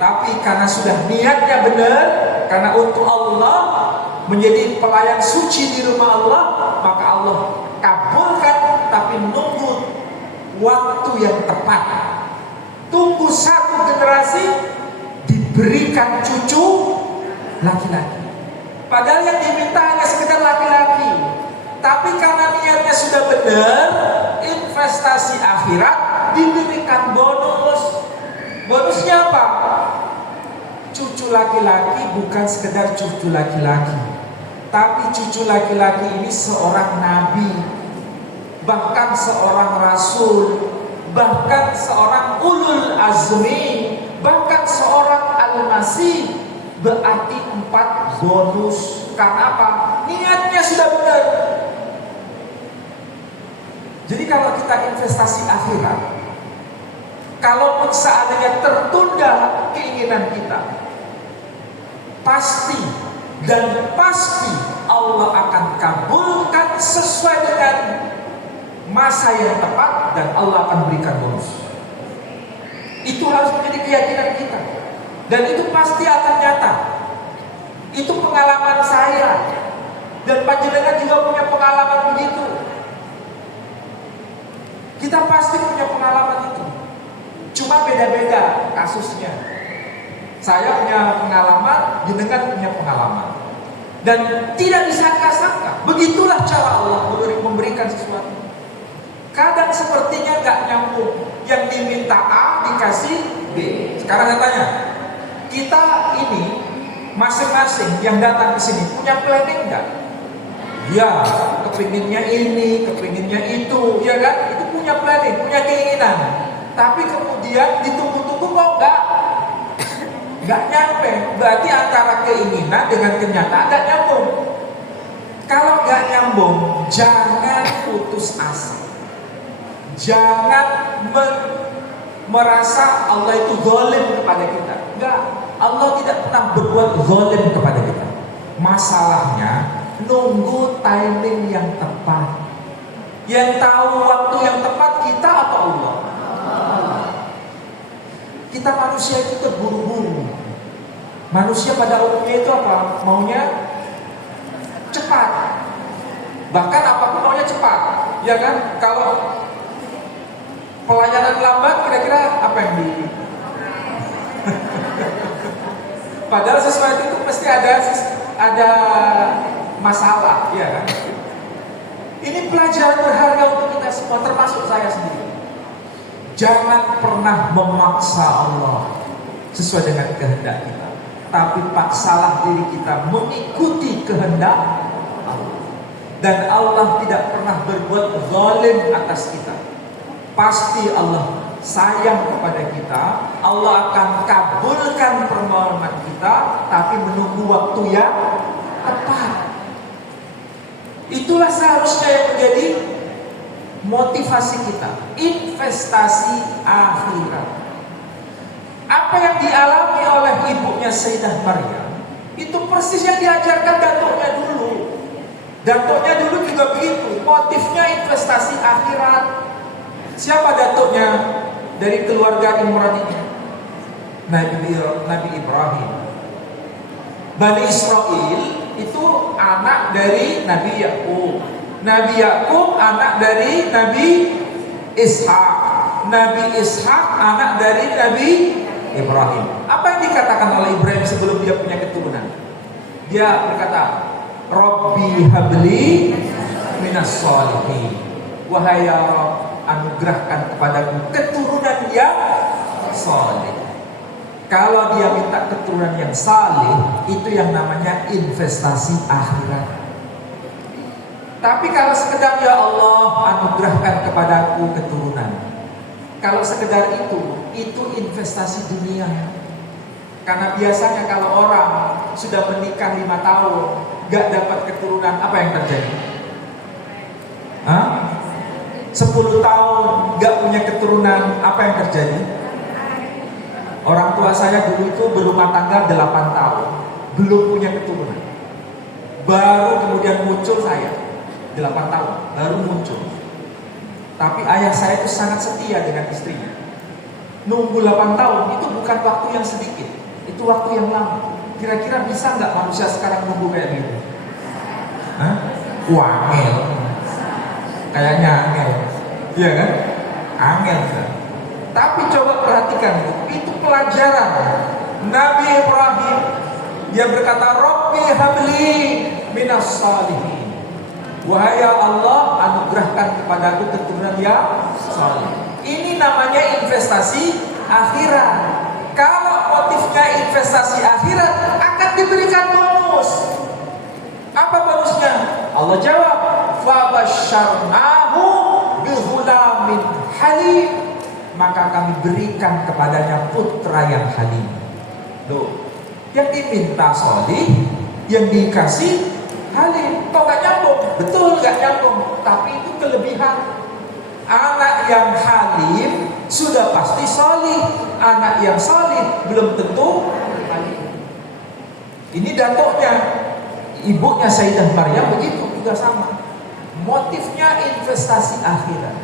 Tapi karena sudah niatnya benar, karena untuk Allah, menjadi pelayan suci di rumah Allah, maka Allah kabulkan. Tapi nunggu waktu yang tepat. Tunggu satu generasi diberikan cucu laki-laki. Padahal yang diminta hanya sekedar laki-laki. Tapi karena niatnya sudah benar, investasi akhirat, diberikan bonus. Bonusnya apa? Cucu laki-laki bukan sekedar cucu laki-laki, tapi cucu laki-laki ini seorang nabi, bahkan seorang rasul, bahkan seorang ulul azmi, bahkan seorang al-masih. Berarti 4 bonus. Karena apa? Niatnya sudah benar. Jadi kalau kita investasi akhirat, kalaupun seandainya tertunda keinginan kita, pasti dan pasti Allah akan kabulkan sesuai dengan masa yang tepat, dan Allah akan berikan bonus. Itu harus menjadi keyakinan kita, dan itu pasti akan nyata. Itu pengalaman saya, dan panjenengan juga punya pengalaman begitu. Kita pasti punya pengalaman itu. Cuma beda-beda kasusnya. Saya punya pengalaman, jenengan punya pengalaman. Dan tidak disangka-sangka, begitulah cara Allah memberikan sesuatu. Kadang sepertinya gak nyambung. Yang diminta A dikasih B. Sekarang saya tanya, kita ini masing-masing yang datang ke sini punya planning gak? Ya, kepinginnya ini, kepinginnya itu, ya kan? Itu punya planning, punya keinginan. Tapi kemudian ditunggu-tunggu kok nggak nyampe. Berarti antara keinginan dengan kenyataan nggak nyambung. Kalau nggak nyambung, jangan putus asa. Jangan merasa Allah itu zalim kepada kita. Enggak, Allah tidak pernah berbuat zalim kepada kita. Masalahnya nunggu timing yang tepat. Yang tahu waktu yang tepat kita atau Allah? Kita manusia itu terburu-buru. Manusia pada umumnya itu apa? Maunya cepat. Bahkan apapun maunya cepat. Ya kan? Kalau pelayanan lambat, kira-kira apa yang Padahal sesuatu itu mesti ada masalah, ya kan? Ini pelajaran berharga untuk kita semua, termasuk saya sendiri. Jangan pernah memaksa Allah sesuai dengan kehendak kita, tapi paksalah diri kita mengikuti kehendak Allah. Dan Allah tidak pernah berbuat zalim atas kita. Pasti Allah sayang kepada kita. Allah akan kabulkan permohonan kita, tapi menunggu waktu yang tepat. Itulah seharusnya yang menjadi motivasi kita, investasi akhirat. Apa yang dialami oleh ibunya Sayyidah Maryam itu persis yang diajarkan datuknya dulu. Datuknya dulu juga begitu, motifnya investasi akhirat. Siapa datuknya dari keluarga Imran ini? Nabi Ibrahim. Bani Israel itu anak dari Nabi Yakub. Nabi Yakub anak dari Nabi Ishak. Nabi Ishak anak dari Nabi Ibrahim. Apa yang dikatakan oleh Ibrahim sebelum dia punya keturunan? Dia berkata, Rabbi habli minas sholihin. Wahai ya Rabb, anugerahkan kepadaku keturunan yang saleh. Kalau dia minta keturunan yang saleh, itu yang namanya investasi akhirat. Tapi kalau sekedar ya Allah anugerahkan kepadaku keturunan, kalau sekedar itu investasi dunia. Karena biasanya kalau orang sudah menikah 5 tahun gak dapat keturunan, apa yang terjadi? 10 tahun gak punya keturunan, apa yang terjadi? Orang tua saya dulu itu berumah tangga 8 tahun, belum punya keturunan. Baru kemudian muncul saya, 8 tahun, baru muncul. Tapi ayah saya itu sangat setia dengan istrinya. Nunggu 8 tahun itu bukan waktu yang sedikit, itu waktu yang lama. Kira-kira bisa nggak manusia sekarang nunggu kayak gitu? Angel. Kayaknya angel. Iya kan? Angel kan? Tapi coba perhatikan itu pelajaran Nabi Ibrahim. Dia berkata, Rabbi habli minas salihin. Wahai Allah, anugerahkan kepadaku keturunan yang saleh. Ini namanya investasi akhirat. Kalau motifnya investasi akhirat, akan diberikan bonus. Apa bonusnya? Allah jawab, fabasyarnahu bihulamin halim. Maka kami berikan kepadanya putra yang halim. Loh, yang diminta solih, yang dikasih halim. Kok gak nyambung? Betul gak nyambung, tapi itu kelebihan. Anak yang halim sudah pasti solih. Anak yang solih belum tentu halim. Ini datuknya, ibunya Sayyidah Maryam begitu juga sama. Motifnya investasi akhirat,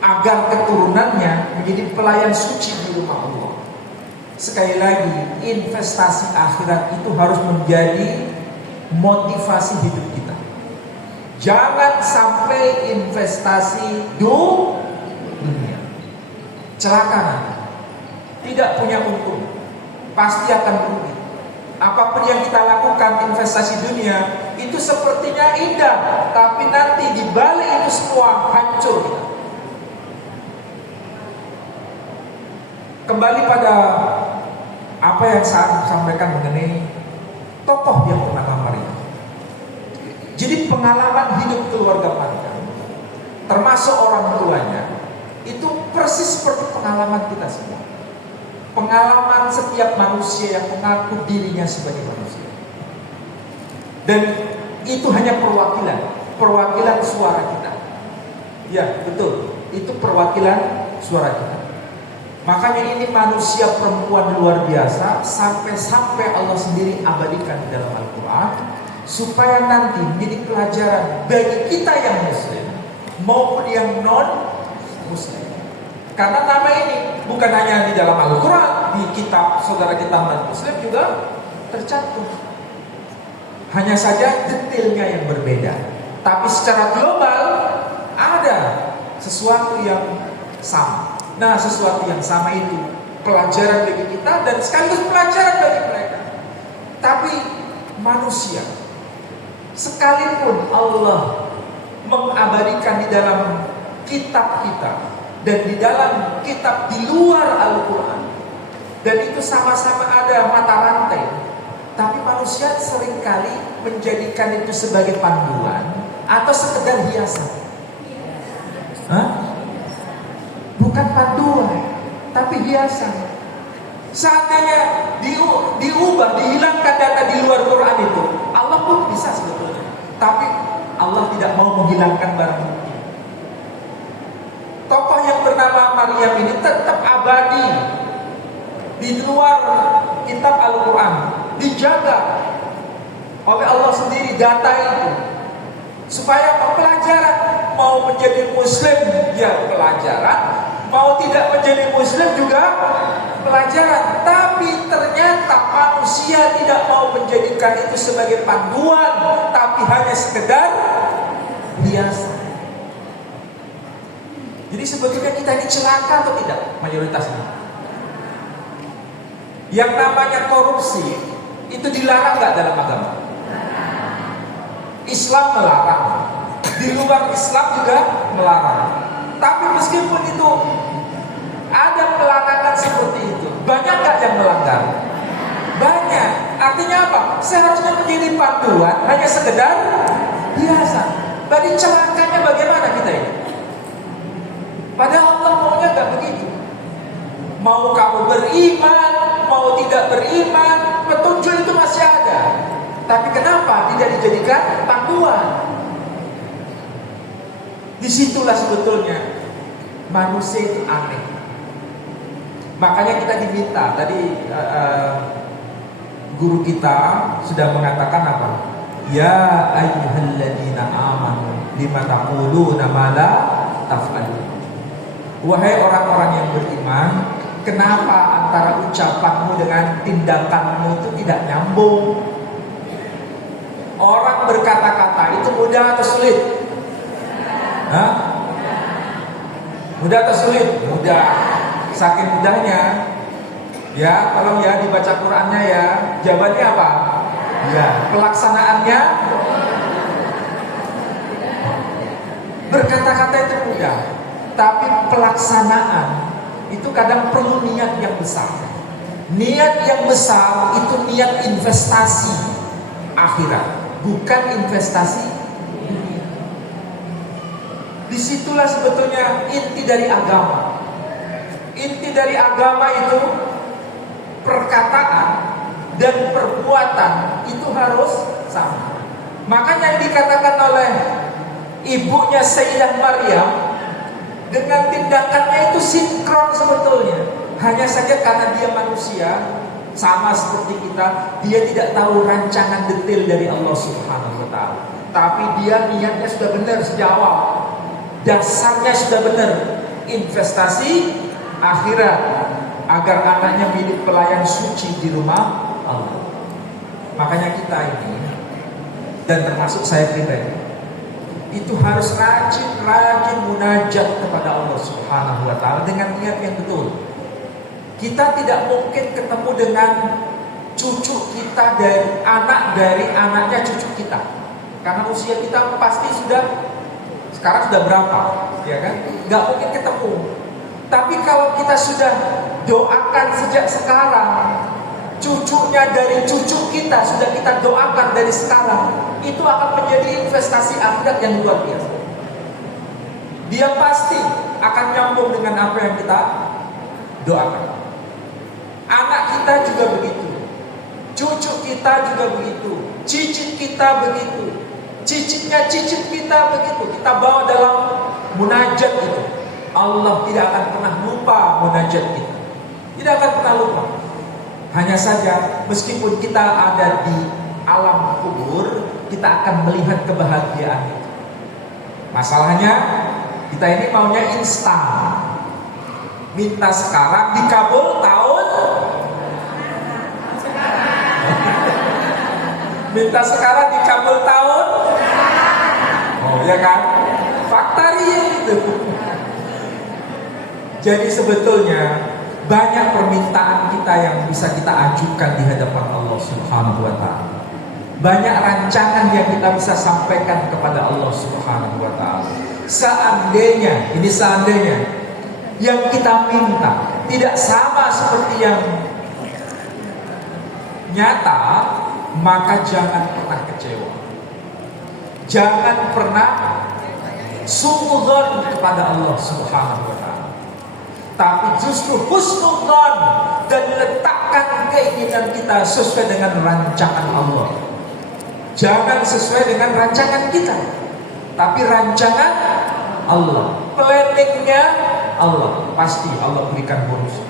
agar keturunannya menjadi pelayan suci di rumah Allah. Sekali lagi, investasi akhirat itu harus menjadi motivasi hidup kita. Jangan sampai investasi dunia. Celaka nanti. Tidak punya untung, pasti akan rugi. Apapun yang kita lakukan investasi dunia itu sepertinya indah, tapi nanti di balik itu semua hancur kita. Kembali pada apa yang saya sampaikan mengenai tokoh yang bernama Maryam. Jadi pengalaman hidup keluarga Maryam, termasuk orang tuanya, itu persis seperti pengalaman kita semua. Pengalaman setiap manusia yang mengaku dirinya sebagai manusia. Dan itu hanya perwakilan suara kita. Ya, betul. Itu perwakilan suara kita. Makanya ini manusia perempuan luar biasa, sampai-sampai Allah sendiri abadikan di dalam Al-Quran, supaya nanti menjadi pelajaran bagi kita yang muslim maupun yang non muslim. Karena nama ini bukan hanya di dalam Al-Quran, di kitab saudara kita non muslim juga tercantum. Hanya saja detailnya yang berbeda. Tapi secara global ada sesuatu yang sama. Nah, sesuatu yang sama itu pelajaran bagi kita dan sekaligus pelajaran bagi mereka. Tapi manusia, sekalipun Allah mengabadikan di dalam kitab kita dan di dalam kitab di luar Al-Quran, dan itu sama-sama ada mata rantai, tapi manusia seringkali menjadikan itu sebagai panduan atau sekedar hiasan. Bukan panduan, tapi hiasan. Seandainya diubah, dihilangkan data di luar Quran itu, Allah pun bisa sebetulnya. Tapi Allah tidak mau menghilangkan barang bukti. Tokoh yang bernama Maryam ini tetap abadi di luar kitab Al-Quran, dijaga oleh Allah sendiri data itu, supaya pelajaran mau menjadi muslim ya pelajaran, mau tidak menjadi muslim juga pelajaran. Tapi ternyata manusia tidak mau menjadikan itu sebagai panduan, tapi hanya sekedar hiasan. Jadi sebetulnya kita ini celaka atau tidak mayoritasnya? Yang namanya korupsi itu dilarang nggak dalam agama? Islam melarang. Di luar Islam juga melarang. Tapi meskipun itu ada pelarangan seperti itu, banyak nggak yang melanggar? Banyak. Artinya apa? Seharusnya menjadi panduan, hanya sekedar biasa. Berarti celakanya bagaimana kita ini? Padahal Allah maunya nggak begitu. Mau kamu beriman, mau tidak beriman, petunjuk itu masih ada. Tapi kenapa tidak dijadikan panduan? Disitulah sebetulnya manusia itu aneh. Makanya kita diminta tadi guru kita sudah mengatakan apa? Ya ayyuhalladzina amanu lima taquluna ma la taf'alun. Wahai orang-orang yang beriman, kenapa antara ucapanmu dengan tindakanmu itu tidak nyambung? Orang berkata-kata itu mudah atau sulit? Hah? Mudah atau sulit? Mudah. Saking mudahnya, ya tolong ya dibaca Qurannya ya. Jawabannya apa? Ya. Pelaksanaannya? Berkata-kata itu mudah, tapi pelaksanaan itu kadang perlu niat yang besar. Niat yang besar itu niat investasi akhirat, bukan investasi dunia. Disitulah sebetulnya inti dari agama. Inti dari agama itu perkataan dan perbuatan itu harus sama. Makanya yang dikatakan oleh ibunya Sayyidah Maryam, dengan tindakannya itu sinkron sebetulnya. Hanya saja karena dia manusia, sama seperti kita, dia tidak tahu rancangan detail dari Allah Subhanahu wa Ta'ala. Tapi dia niatnya sudah benar sejak awal. Dasarnya sudah benar. Investasi akhirat agar anaknya milik pelayan suci di rumah Allah. Makanya kita ini, dan termasuk saya pribadi, itu harus rajin munajat kepada Allah Subhanahu wa Ta'ala dengan niat yang betul. Kita tidak mungkin ketemu dengan cucu kita dari anaknya cucu kita, karena usia kita pasti sekarang sudah berapa, ya kan? Gak mungkin ketemu. Tapi kalau kita sudah doakan sejak sekarang, cucunya dari cucu kita sudah kita doakan dari sekarang, itu akan menjadi investasi akhirat yang luar biasa. Dia pasti akan nyambung dengan apa yang kita doakan. Anak kita juga begitu, cucu kita juga begitu, cicit kita begitu, cicitnya cicit kita begitu. Kita bawa dalam munajat itu. Allah tidak akan pernah lupa munajat kita, tidak akan pernah lupa. Hanya saja meskipun kita ada di alam kubur, kita akan melihat kebahagiaan itu. Masalahnya kita ini maunya instan. Minta sekarang dikabul tahun. Minta sekarang dikabul tahun. Oh ya kan? Fakta real itu. Jadi sebetulnya banyak permintaan kita yang bisa kita ajukan di hadapan Allah Subhanahu wa Ta'ala. Banyak rancangan yang kita bisa sampaikan kepada Allah Subhanahu wa Ta'ala. Seandainya yang kita minta tidak sama seperti yang nyata, maka jangan pernah kecewa. Jangan pernah suudzon kepada Allah Subhanahu wa Ta'ala. Tapi justru husnudzon dan letakkan keinginan kita sesuai dengan rancangan Allah. Jangan sesuai dengan rancangan kita, tapi rancangan Allah. Planningnya Allah. Pasti Allah berikan bonus.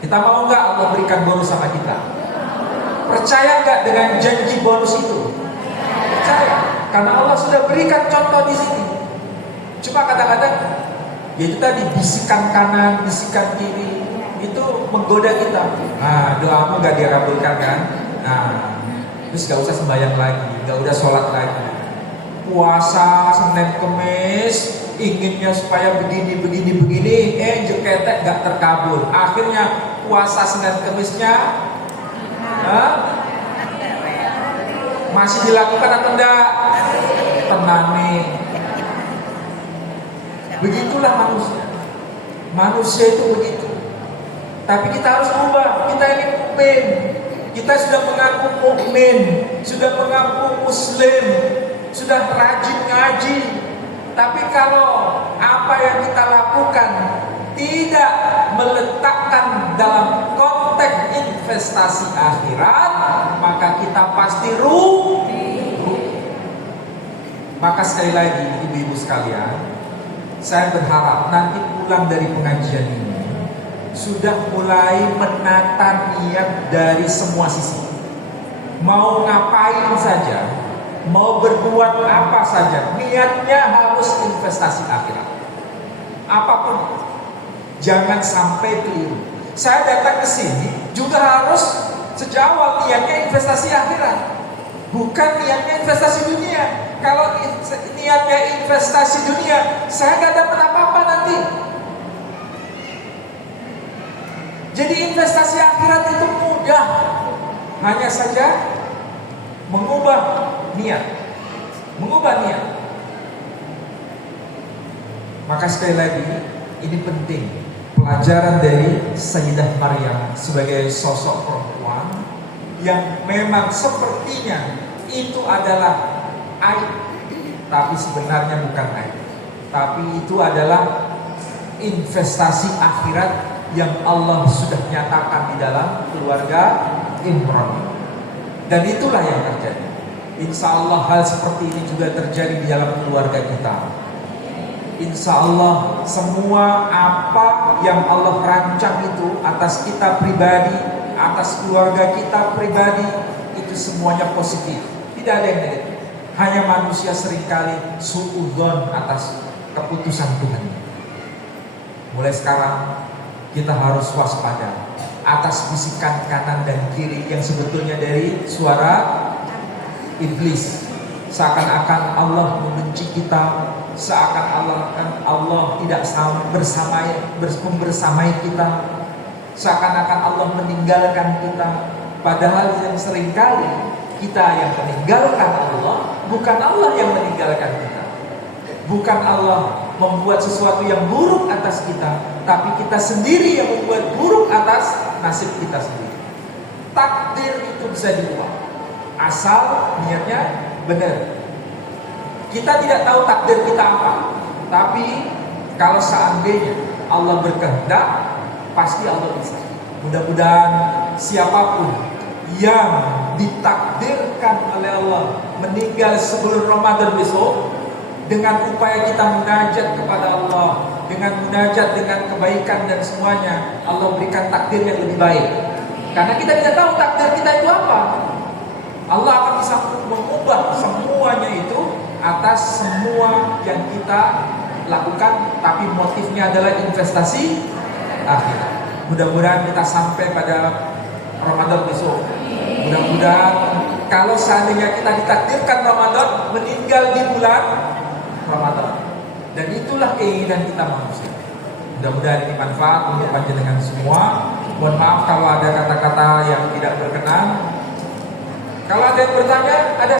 Kita mau nggak Allah berikan bonus sama kita? Percaya nggak dengan janji bonus itu? Percaya, karena Allah sudah berikan contoh di sini. Cuma kadang-kadang yaitu tadi bisikan kanan, bisikan kiri itu menggoda kita. Nah, doamu gak dikabulkan kan? Nah, terus gak usah sembahyang lagi, gak usah sholat lagi. Puasa Senin Kemis, inginnya supaya begini, jeketek gak terkabul. Akhirnya puasa Senin Kemisnya Masih dilakukan atau enggak? Tenane. Begitulah manusia. Manusia itu begitu. Tapi kita harus ubah. Kita ini mukmin. Kita sudah mengaku mukmin, sudah mengaku muslim, sudah rajin ngaji. Tapi kalau apa yang kita lakukan tidak meletakkan dalam konteks investasi akhirat, maka kita pasti rugi. Maka sekali lagi ibu-ibu sekalian, saya berharap nanti pulang dari pengajian ini sudah mulai menata niat dari semua sisi. Mau ngapain saja, mau berbuat apa saja, niatnya harus investasi akhirat. Apapun, jangan sampai keliru. Saya datang ke sini juga harus sejak awal niatnya investasi akhirat, bukan niatnya investasi dunia. Kalau niatnya investasi dunia, saya nggak dapat apa-apa nanti. Jadi investasi akhirat itu mudah, hanya saja mengubah niat. Maka sekali lagi, ini penting pelajaran dari Sayyidah Maryam sebagai sosok perempuan yang memang sepertinya itu adalah aib, tapi sebenarnya bukan aib, tapi itu adalah investasi akhirat yang Allah sudah nyatakan di dalam keluarga Imran. Dan itulah yang terjadi. Insya Allah hal seperti ini juga terjadi di dalam keluarga kita. Insya Allah semua apa yang Allah rancang itu atas kita pribadi, atas keluarga kita pribadi, itu semuanya positif. Tidak ada yang negatif. Hanya manusia seringkali suudzon atas keputusan Tuhan. Mulai sekarang kita harus waspada atas bisikan kanan dan kiri yang sebetulnya dari suara iblis. Seakan-akan Allah membenci kita, seakan-akan Allah tidak membersamai kita, seakan-akan Allah meninggalkan kita. Padahal yang seringkali kita yang meninggalkan Allah, bukan Allah yang meninggalkan kita. Bukan Allah membuat sesuatu yang buruk atas kita, tapi kita sendiri yang membuat buruk atas nasib kita sendiri. Takdir itu bisa diubah, asal niatnya benar. Kita tidak tahu takdir kita apa, tapi kalau seandainya Allah berkehendak, pasti Allah bisa. Mudah-mudahan siapapun yang ditakdirkan oleh Allah meninggal sebelum Ramadan besok, dengan upaya kita munajat kepada Allah, dengan munajat, dengan kebaikan dan semuanya, Allah berikan takdir yang lebih baik. Karena kita tidak tahu takdir kita itu apa. Allah akan bisa mengubah semuanya itu atas semua yang kita lakukan, tapi motifnya adalah investasi akhirat. Mudah-mudahan kita sampai pada Ramadan besok. Mudah-mudahan kalau seandainya kita ditakdirkan Ramadan, meninggal di bulan Ramadan, dan itulah keinginan kita manusia. Mudah-mudahan ini manfaat untuk panjenengan semua. Mohon maaf kalau ada kata-kata yang tidak berkenan. Kalau ada yang bertanya, ada